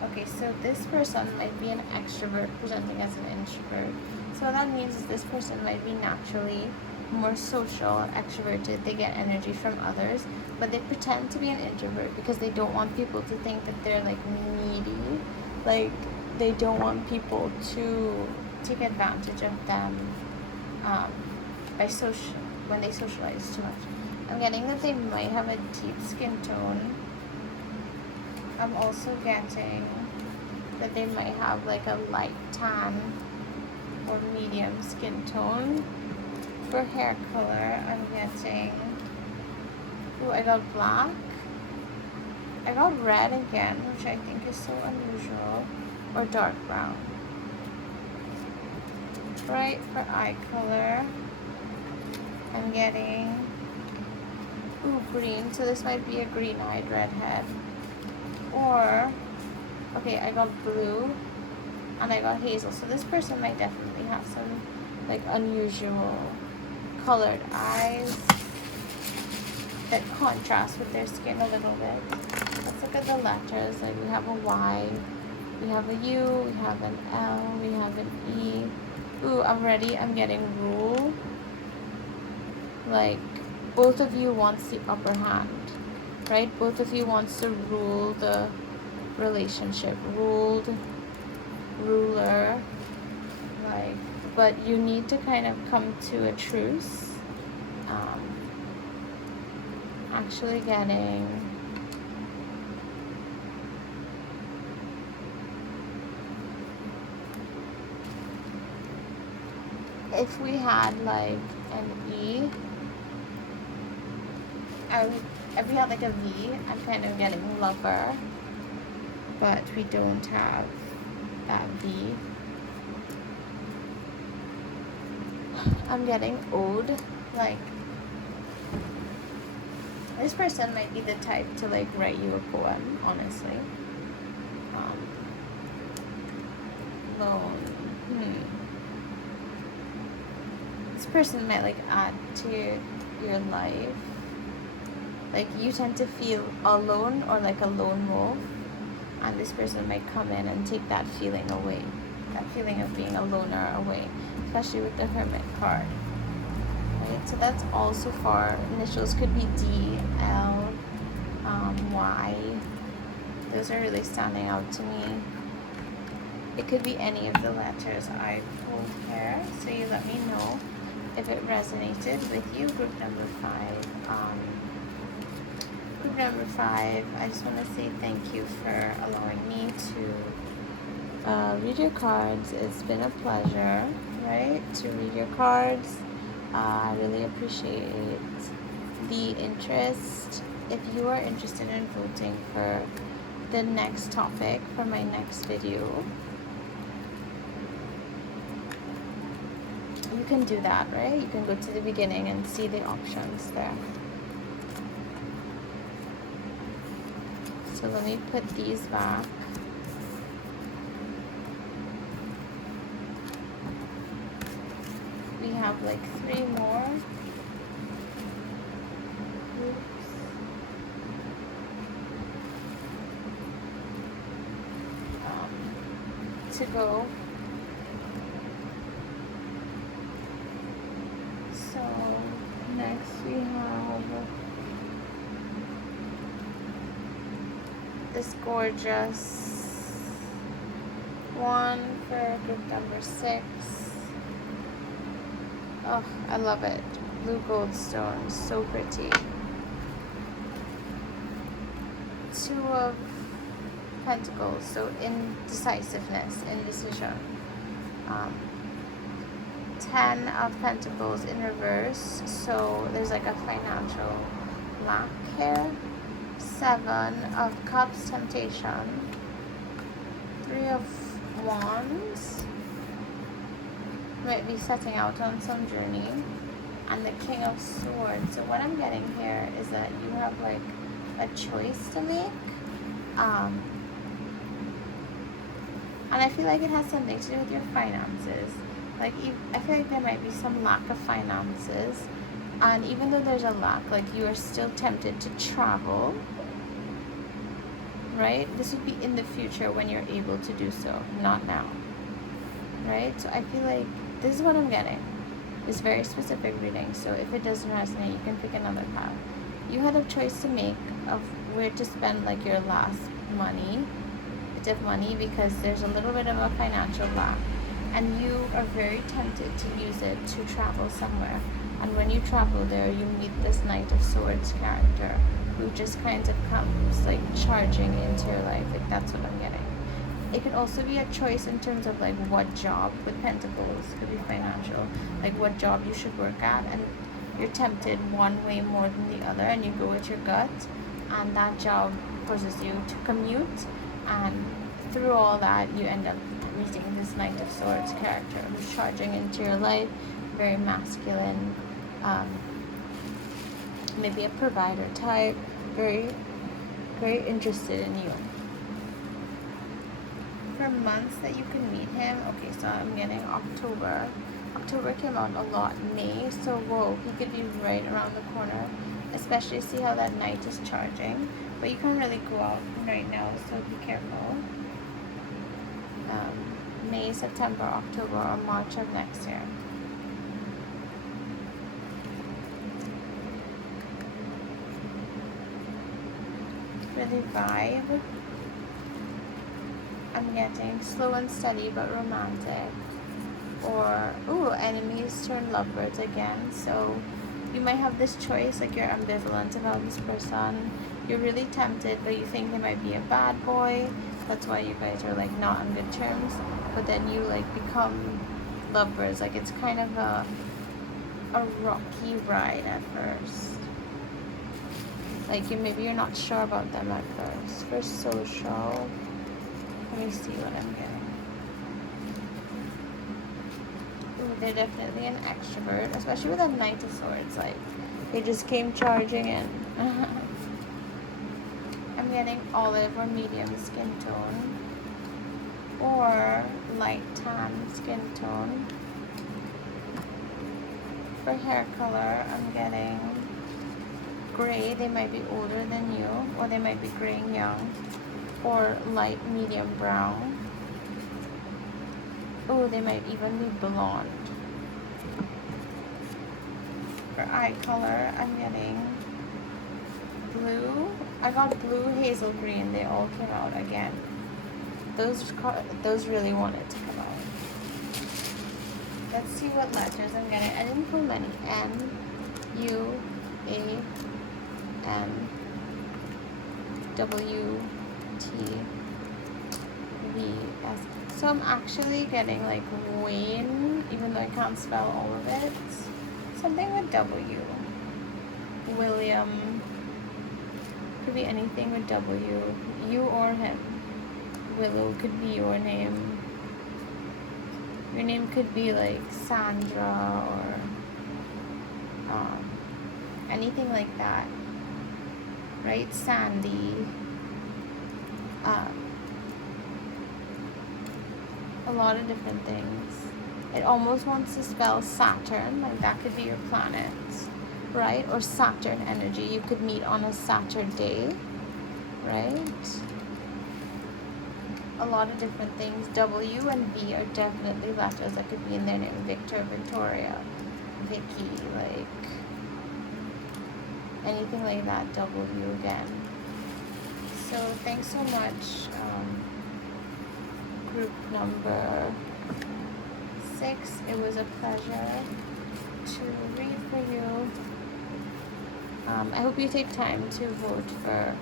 Okay, so this person might be an extrovert presenting as an introvert. So what that means is this person might be naturally more social, extroverted. They get energy from others, but they pretend to be an introvert because they don't want people to think that they're like needy. Like they don't want people to take advantage of them when they socialize too much. I'm getting that they might have a deep skin tone. I'm also getting that they might have like a light tan or medium skin tone. For hair color, I'm getting, ooh, I got black. I got red again, which I think is so unusual, or dark brown. Right, for eye color, I'm getting, ooh, green. So this might be a green-eyed redhead. Or, okay, I got blue, and I got hazel. So this person might definitely have some, like, unusual colored eyes that contrast with their skin a little bit. Let's look at the letters. Like we have a Y, we have a U, we have an L, we have an E. Ooh, I'm getting rule. Like both of you wants the upper hand, right? Both of you wants to rule the relationship, ruler, like, but you need to kind of come to a truce. Actually getting if we had like an E, if we had like a V, I'm kind of getting lover, but we don't have that V. I'm getting ode, like this person might be the type to like write you a poem, honestly. Lone. This person might like add to your life. Like you tend to feel alone or like a lone wolf, and this person might come in and take that feeling away, that feeling of being a loner away, especially with the Hermit card. Right? So that's all so far. Initials could be D, L, Y. Those are really standing out to me. It could be any of the letters I pulled here, so you let me know if it resonated with you. Group number 5. Group number 5, I just want to say thank you for allowing me to read your cards. It's been a pleasure, right, to read your cards. I really appreciate the interest. If you are interested in voting for the next topic for my next video, you can do that, right? You can go to the beginning and see the options there. So let me put these back. We have like 3 more groups. To go. So next we have this gorgeous one for group number 6. Oh, I love it. Blue Goldstone, so pretty. 2 of Pentacles, so indecisiveness, indecision. 10 of Pentacles in reverse, so there's like a financial lack here. 7 of Cups, temptation. 3 of Wands, might be setting out on some journey. And the King of Swords. So what I'm getting here is that you have like a choice to make. And I feel like it has something to do with your finances. Like, I feel like there might be some lack of finances. And even though there's a lack, like, you are still tempted to travel. Right? This would be in the future when you're able to do so, not now. Right? So I feel like this is what I'm getting. It's very specific reading. So if it doesn't resonate, you can pick another path. You had a choice to make of where to spend, like, your last bit of money, because there's a little bit of a financial lack, and you are very tempted to use it to travel somewhere. And when you travel there, you meet this Knight of Swords character who just kind of comes like charging into your life. Like, that's what I'm getting. It could also be a choice in terms of like what job, with Pentacles could be financial, like what job you should work at, and you're tempted one way more than the other, and you go with your gut, and that job forces you to commute, and through all that you end up meeting this Knight of Swords character who's charging into your life, very masculine, maybe a provider type, very, very interested in you. For months that you can meet him, okay, so I'm getting October, October came out a lot in May, so whoa, he could be right around the corner. Especially see how that night is charging. But you can't really go out right now, so be careful. May, September, October, or March of next year. Really vibe. I'm getting slow and steady but romantic. Or, ooh, enemies turn lovebirds again. So you might have this choice, like you're ambivalent about this person. You're really tempted, but you think they might be a bad boy. That's why you guys are like not on good terms. But then you like become lovebirds. Like it's kind of a rocky ride at first. Like maybe you're not sure about them at first. For social, let me see what I'm getting. Ooh, they're definitely an extrovert, especially with a Knight of Swords. Like they just came charging in. I'm getting olive or medium skin tone, or light tan skin tone. For hair color, I'm getting gray. They might be older than you, or they might be graying young, or light medium brown. Oh, they might even be blonde. For eye color, I'm getting blue. I got blue, hazel green. They all came out again. Those really wanted to come out. Let's see what letters I'm getting. I didn't pull many. N, U, A, M, W, T, V, S. So I'm actually getting like Wayne, even though I can't spell all of it. Something with W. William. Could be anything with W. You or him. Willow could be your name. Your name could be like Sandra or anything like that. Right? Sandy. A lot of different things. It almost wants to spell Saturn, like that could be your planet, right? Or Saturn energy. You could meet on a Saturday, right? A lot of different things. W and V are definitely letters that could be in their name. Victor, Victoria, Vicky, like anything like that. W again. So thanks so much. Group number 6. It was a pleasure to read for you. I hope you take time to vote for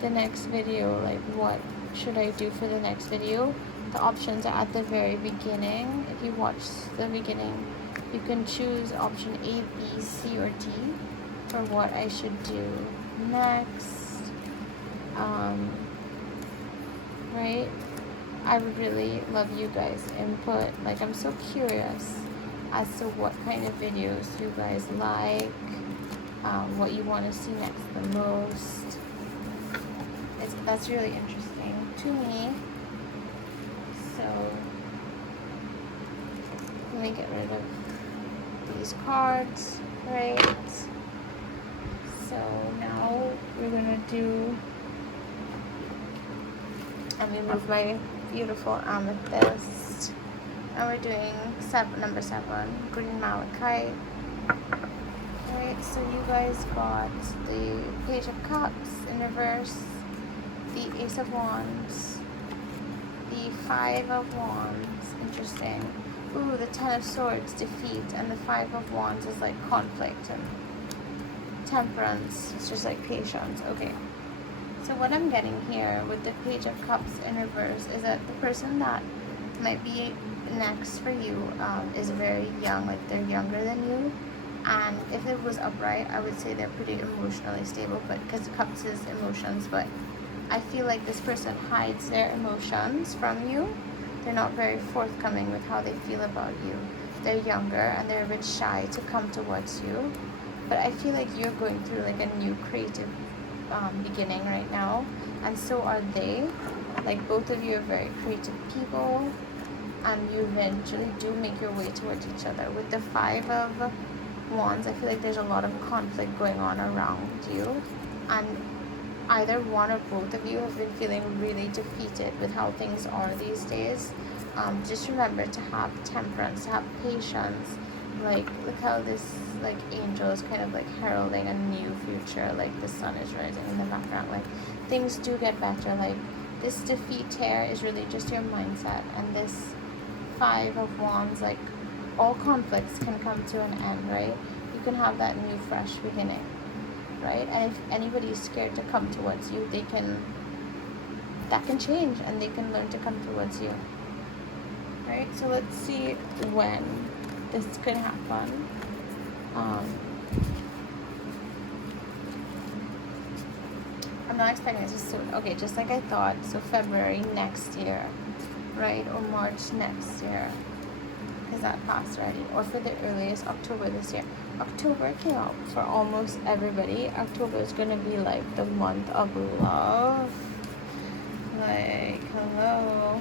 the next video, like what should I do for the next video. The options are at the very beginning. If you watch the beginning, you can choose option A, B, C, or D for what I should do next. Right? I would really love you guys' input. Like, I'm so curious as to what kind of videos you guys like, what you want to see next the most. That's really interesting to me. So let me get rid of these cards, right? So now we're gonna do, I'm gonna move my beautiful amethyst, and we're doing number 7, green malachite. Alright, so you guys got the Page of Cups in reverse, the Ace of Wands, the 5 of Wands, interesting. Ooh, the 10 of Swords, defeat, and the 5 of Wands is like conflict and temperance. It's just like patience. Okay. So what I'm getting here with the Page of Cups in reverse is that the person that might be next for you is very young, like they're younger than you. And if it was upright, I would say they're pretty emotionally stable, but because Cups is emotions, but I feel like this person hides their emotions from you. They're not very forthcoming with how they feel about you. They're younger and they're a bit shy to come towards you. But I feel like you're going through like a new creative beginning right now, and so are they. Like both of you are very creative people, and you eventually do make your way towards each other. With the Five of Wands, I feel like there's a lot of conflict going on around you, and either one or both of you have been feeling really defeated with how things are these days. Just remember to have temperance, to have patience. Like, look how this like angel is kind of like heralding a new future. Like the sun is rising in the background. Like things do get better. Like this defeat here is really just your mindset, and this Five of Wands, like all conflicts can come to an end, right? You can have that new fresh beginning, right? And if anybody's scared to come towards you, that can change, and they can learn to come towards you, right? So let's see when this could happen. I'm not expecting this soon. Okay, just like I thought. So February next year, right? Or March next year, because that passed already. Or for the earliest, October this year. October came out for almost everybody. October is gonna be like the month of love. Like, hello.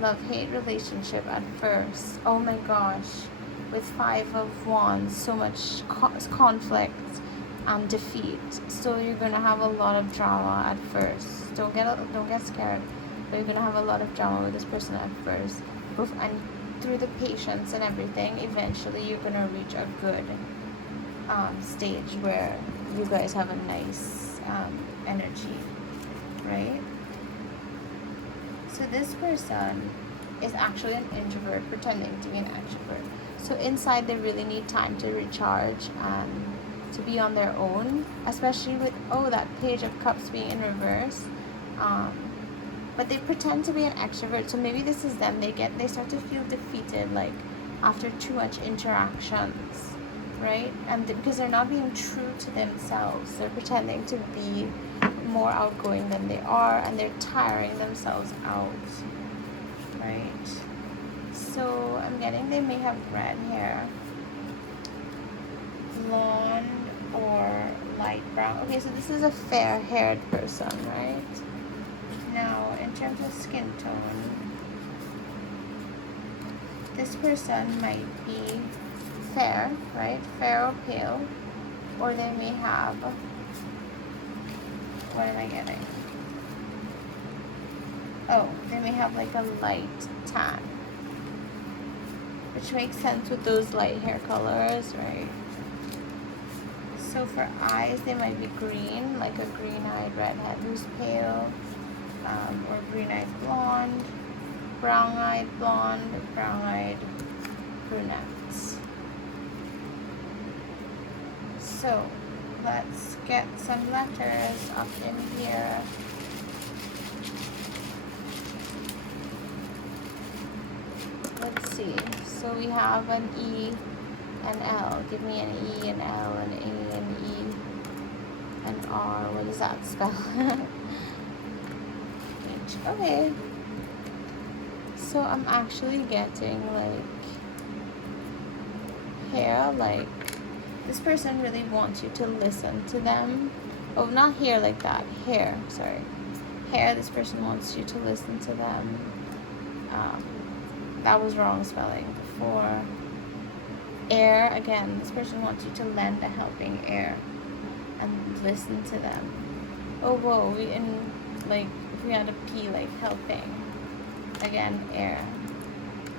Love-hate relationship at first. Oh my gosh. With Five of Wands, so much conflict and defeat. So you're gonna have a lot of drama at first. Don't get scared. But you're gonna have a lot of drama with this person at first. And through the patience and everything, eventually you're gonna reach a good stage where you guys have a nice energy, right? So this person is actually an introvert pretending to be an extrovert. So inside they really need time to recharge and to be on their own, especially with that Page of Cups being in reverse. But they pretend to be an extrovert, so maybe this is them. They start to feel defeated, like after too much interactions, right? And because they're not being true to themselves, they're pretending to be more outgoing than they are, and they're tiring themselves out, right? So I'm getting they may have red hair, blonde or light brown. Okay, so this is a fair-haired person, right? Now, in terms of skin tone, this person might be fair, right? Fair or pale, or they may have, what am I getting? Oh, they may have like a light tan, which makes sense with those light hair colors, right? So for eyes, they might be green, like a green-eyed redhead who's pale, or green-eyed blonde, brown-eyed blonde, brown-eyed brunettes. So let's get some letters up in here. Let's see. So we have an E, an L. Give me an E, an L, an A, an E, an R. What does that spell? H. Okay. So I'm actually getting like hair, like this person really wants you to listen to them. Oh, not hair like that. Hair, sorry. Hair, this person wants you to listen to them. That was wrong spelling before. Air, again, this person wants you to lend a helping ear and listen to them. Oh, whoa, we had a P, like helping. Again, air.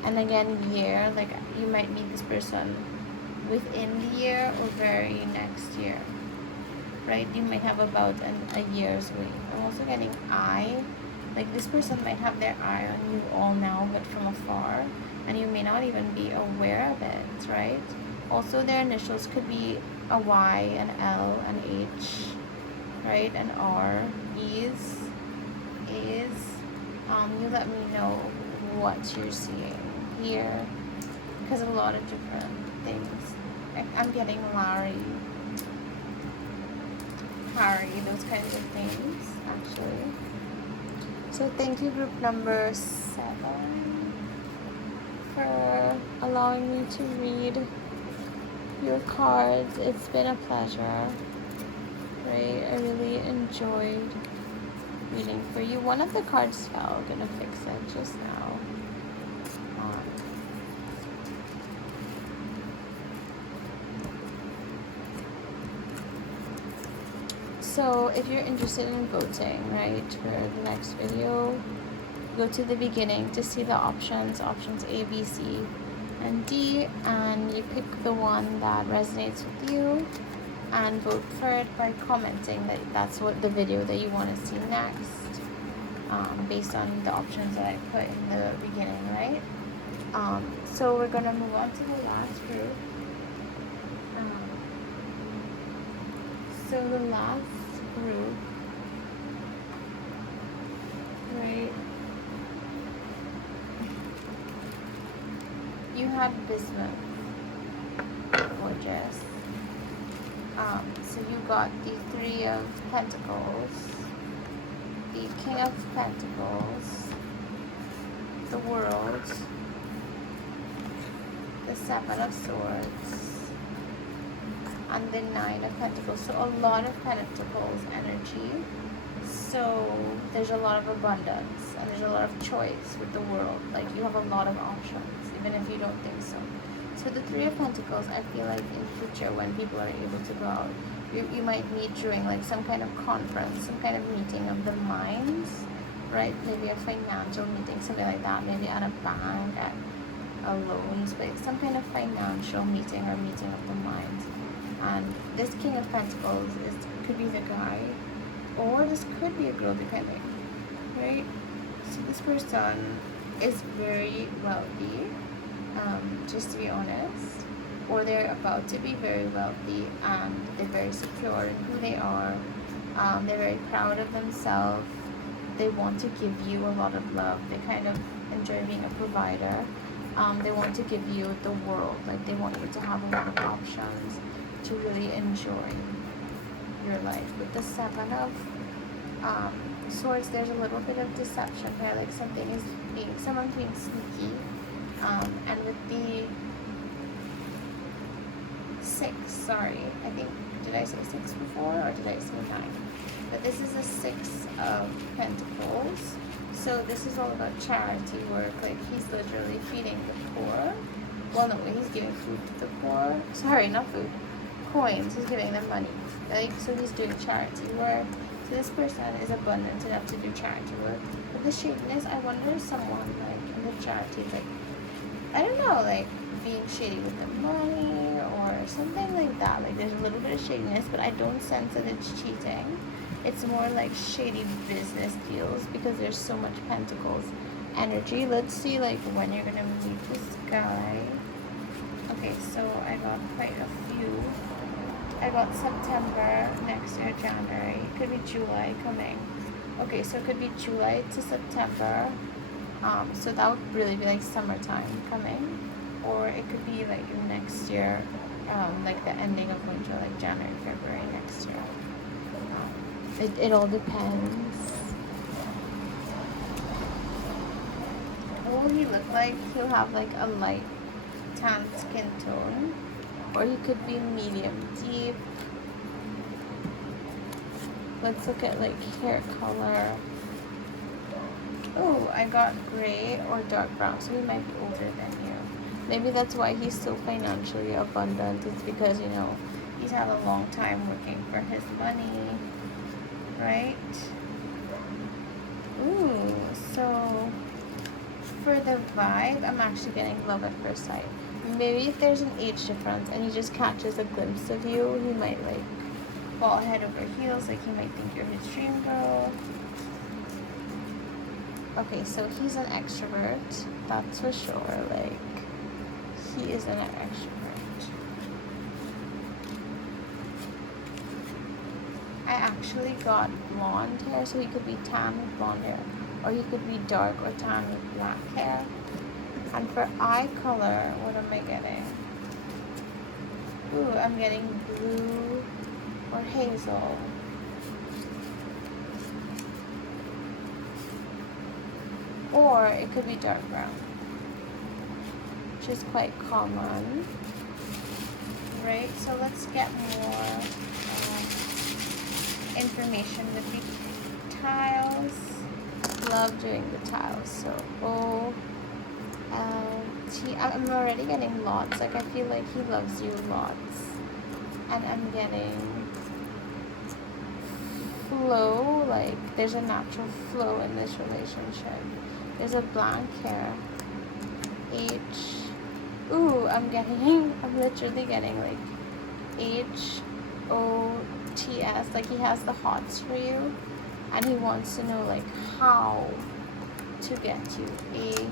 And again, year, like you might meet this person within the year or very next year, right? You might have about a year's wait. I'm also getting eye. Like this person might have their eye on you all now, but from afar, and you may not even be aware of it, right? Also, their initials could be a Y, an L, an H, right? An R, E's, A's. You let me know what you're seeing here, because of a lot of different things. I'm getting Larry, Harry, those kinds of things, actually. So thank you, group number 7, for allowing me to read your cards. It's been a pleasure, right? I really enjoyed reading for you. One of the cards fell. I'm gonna fix it just now. So if you're interested in voting, right, for the next video, go to the beginning to see the options A, B, C, and D, and you pick the one that resonates with you and vote for it by commenting that that's what the video that you want to see next, based on the options that I put in the beginning, right? So we're gonna move on to the last group. So the last group, right? You have Bismuth, gorgeous. So you got the Three of Pentacles, the King of Pentacles, the World, the Seven of Swords, and the Nine of Pentacles. So a lot of Pentacles energy. So there's a lot of abundance and there's a lot of choice with the World. Like you have a lot of options, even if you don't think so. So the Three of Pentacles, I feel like in future when people are able to go out, you might meet during like some kind of conference, some kind of meeting of the minds, right? Maybe a financial meeting, something like that. Maybe at a bank, at a loans place, some kind of financial meeting or meeting of the minds. And this King of Pentacles could be the guy, or this could be a girl, depending, right? So this person is very wealthy, just to be honest, or they're about to be very wealthy, and they're very secure in who they are. They're very proud of themselves. They want to give you a lot of love. They kind of enjoy being a provider. They want to give you the world. Like they want you to have a lot of options to really enjoy your life. With the Seven of Swords, there's a little bit of deception, right? Like someone's being sneaky. And with the Six, sorry, I think, did I say 6 before or did I say 9? But this is a Six of Pentacles. So this is all about charity work. Like he's literally feeding the poor. Well, no, he's giving food to the poor. Sorry, not food. Coins. He's giving them money. Like, so he's doing charity work. So this person is abundant enough to do charity work. But the shadiness, I wonder if someone like in the charity, like, I don't know, like being shady with the money or something like that. Like there's a little bit of shadiness, but I don't sense that it's cheating. It's more like shady business deals because there's so much Pentacles energy. Let's see like when you're gonna meet this guy. Okay, so I got quite a few. I got September next year, January. It could be July coming. Okay, so it could be July to September. So that would really be like summertime coming, or it could be like next year, like the ending of winter, like January, February next year. It all depends. What will he look like? He'll have like a light tan skin tone, or he could be medium deep. Let's look at like hair color. Oh, I got gray or dark brown, so he might be older than you. Maybe that's why he's so financially abundant. It's because, you know, he's had a long time working for his money, right? Ooh, so for the vibe, I'm actually getting love at first sight. Maybe if there's an age difference and he just catches a glimpse of you, he might like fall head over heels, like he might think you're his dream girl. Okay, so he's an extrovert, that's for sure. Like, he is an extrovert. I actually got blonde hair, so he could be tan with blonde hair, or he could be dark or tan with black hair. And for eye color, what am I getting? Ooh, I'm getting blue or hazel. Or it could be dark brown, which is quite common, right? So let's get more information with the tiles. Love doing the tiles. So O, I'm already getting lots. Like, I feel like he loves you lots. And I'm getting flow. Like, there's a natural flow in this relationship. There's a blank here. Ooh, I'm literally getting like HOTS. Like, he has the hots for you. And he wants to know, like, how to get you. AET.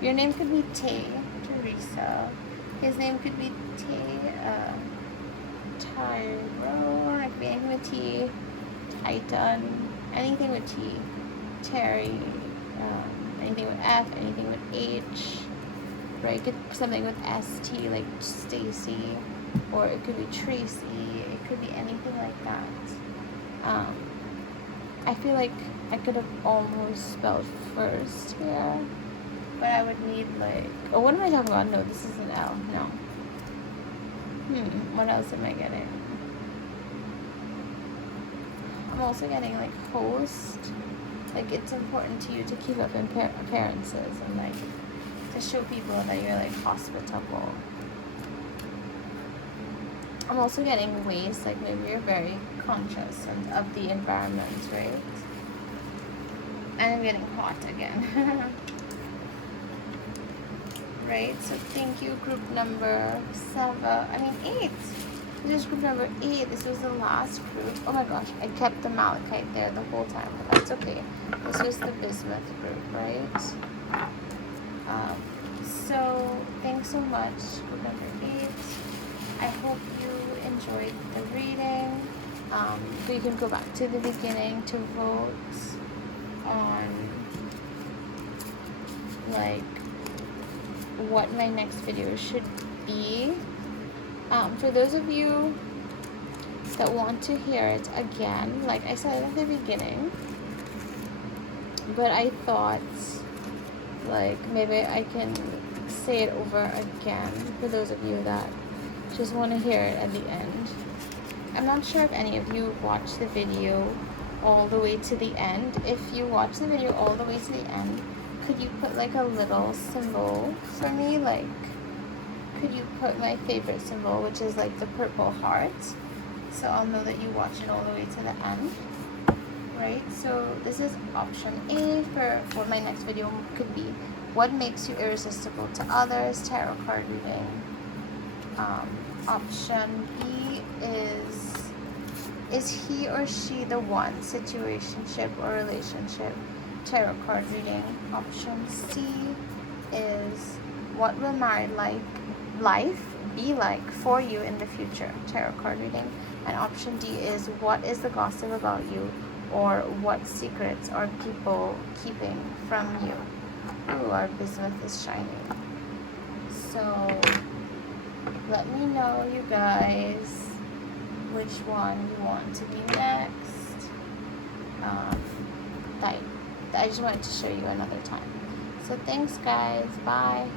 Your name could be Teresa. His name could be Tyrone. Like, anything with T. Titan. Anything with T. Terry. Anything with F. Anything with H. Right? Something with ST, like Stacy. Or it could be Tracy. It could be anything like that. I feel like I could have almost spelled first here, but I would need, like, oh, what am I talking about? No, this is an L. No. What else am I getting? I'm also getting, like, host. Like, it's important to you to keep up appearances and, like, to show people that you're, like, hospitable. I'm also getting waste, like, maybe you're very conscious of the environment, right? And I'm getting hot again. Right? So thank you, group number 8. This is group number 8. This was the last group. Oh my gosh, I kept the Malachite there the whole time, but that's okay. This was the Bismuth group, right? So thanks so much, group number 8. I hope you enjoyed the reading. You can go back to the beginning to vote on, like, what my next video should be. For those of you that want to hear it again, like I said at the beginning, but I thought, like, maybe I can say it over again for those of you that just want to hear it at the end. I'm not sure if any of you watched the video all the way to the end. If you watch the video all the way to the end, could you put, like, a little symbol for me? Like, could you put my favorite symbol, which is, like, the purple heart, so I'll know that you watch it all the way to the end, right? So this is option A for what my next video could be. What makes you irresistible to others? Tarot card reading. Option B is he or she the one? Situationship or relationship? Tarot card reading. Option C is what will married life be like for you in the future? Tarot card reading. And option D is what is the gossip about you, or what secrets are people keeping from you? Ooh, our bismuth is shining. So let me know, you guys, which one you want to be next. I just wanted to show you another time. So thanks, guys. Bye.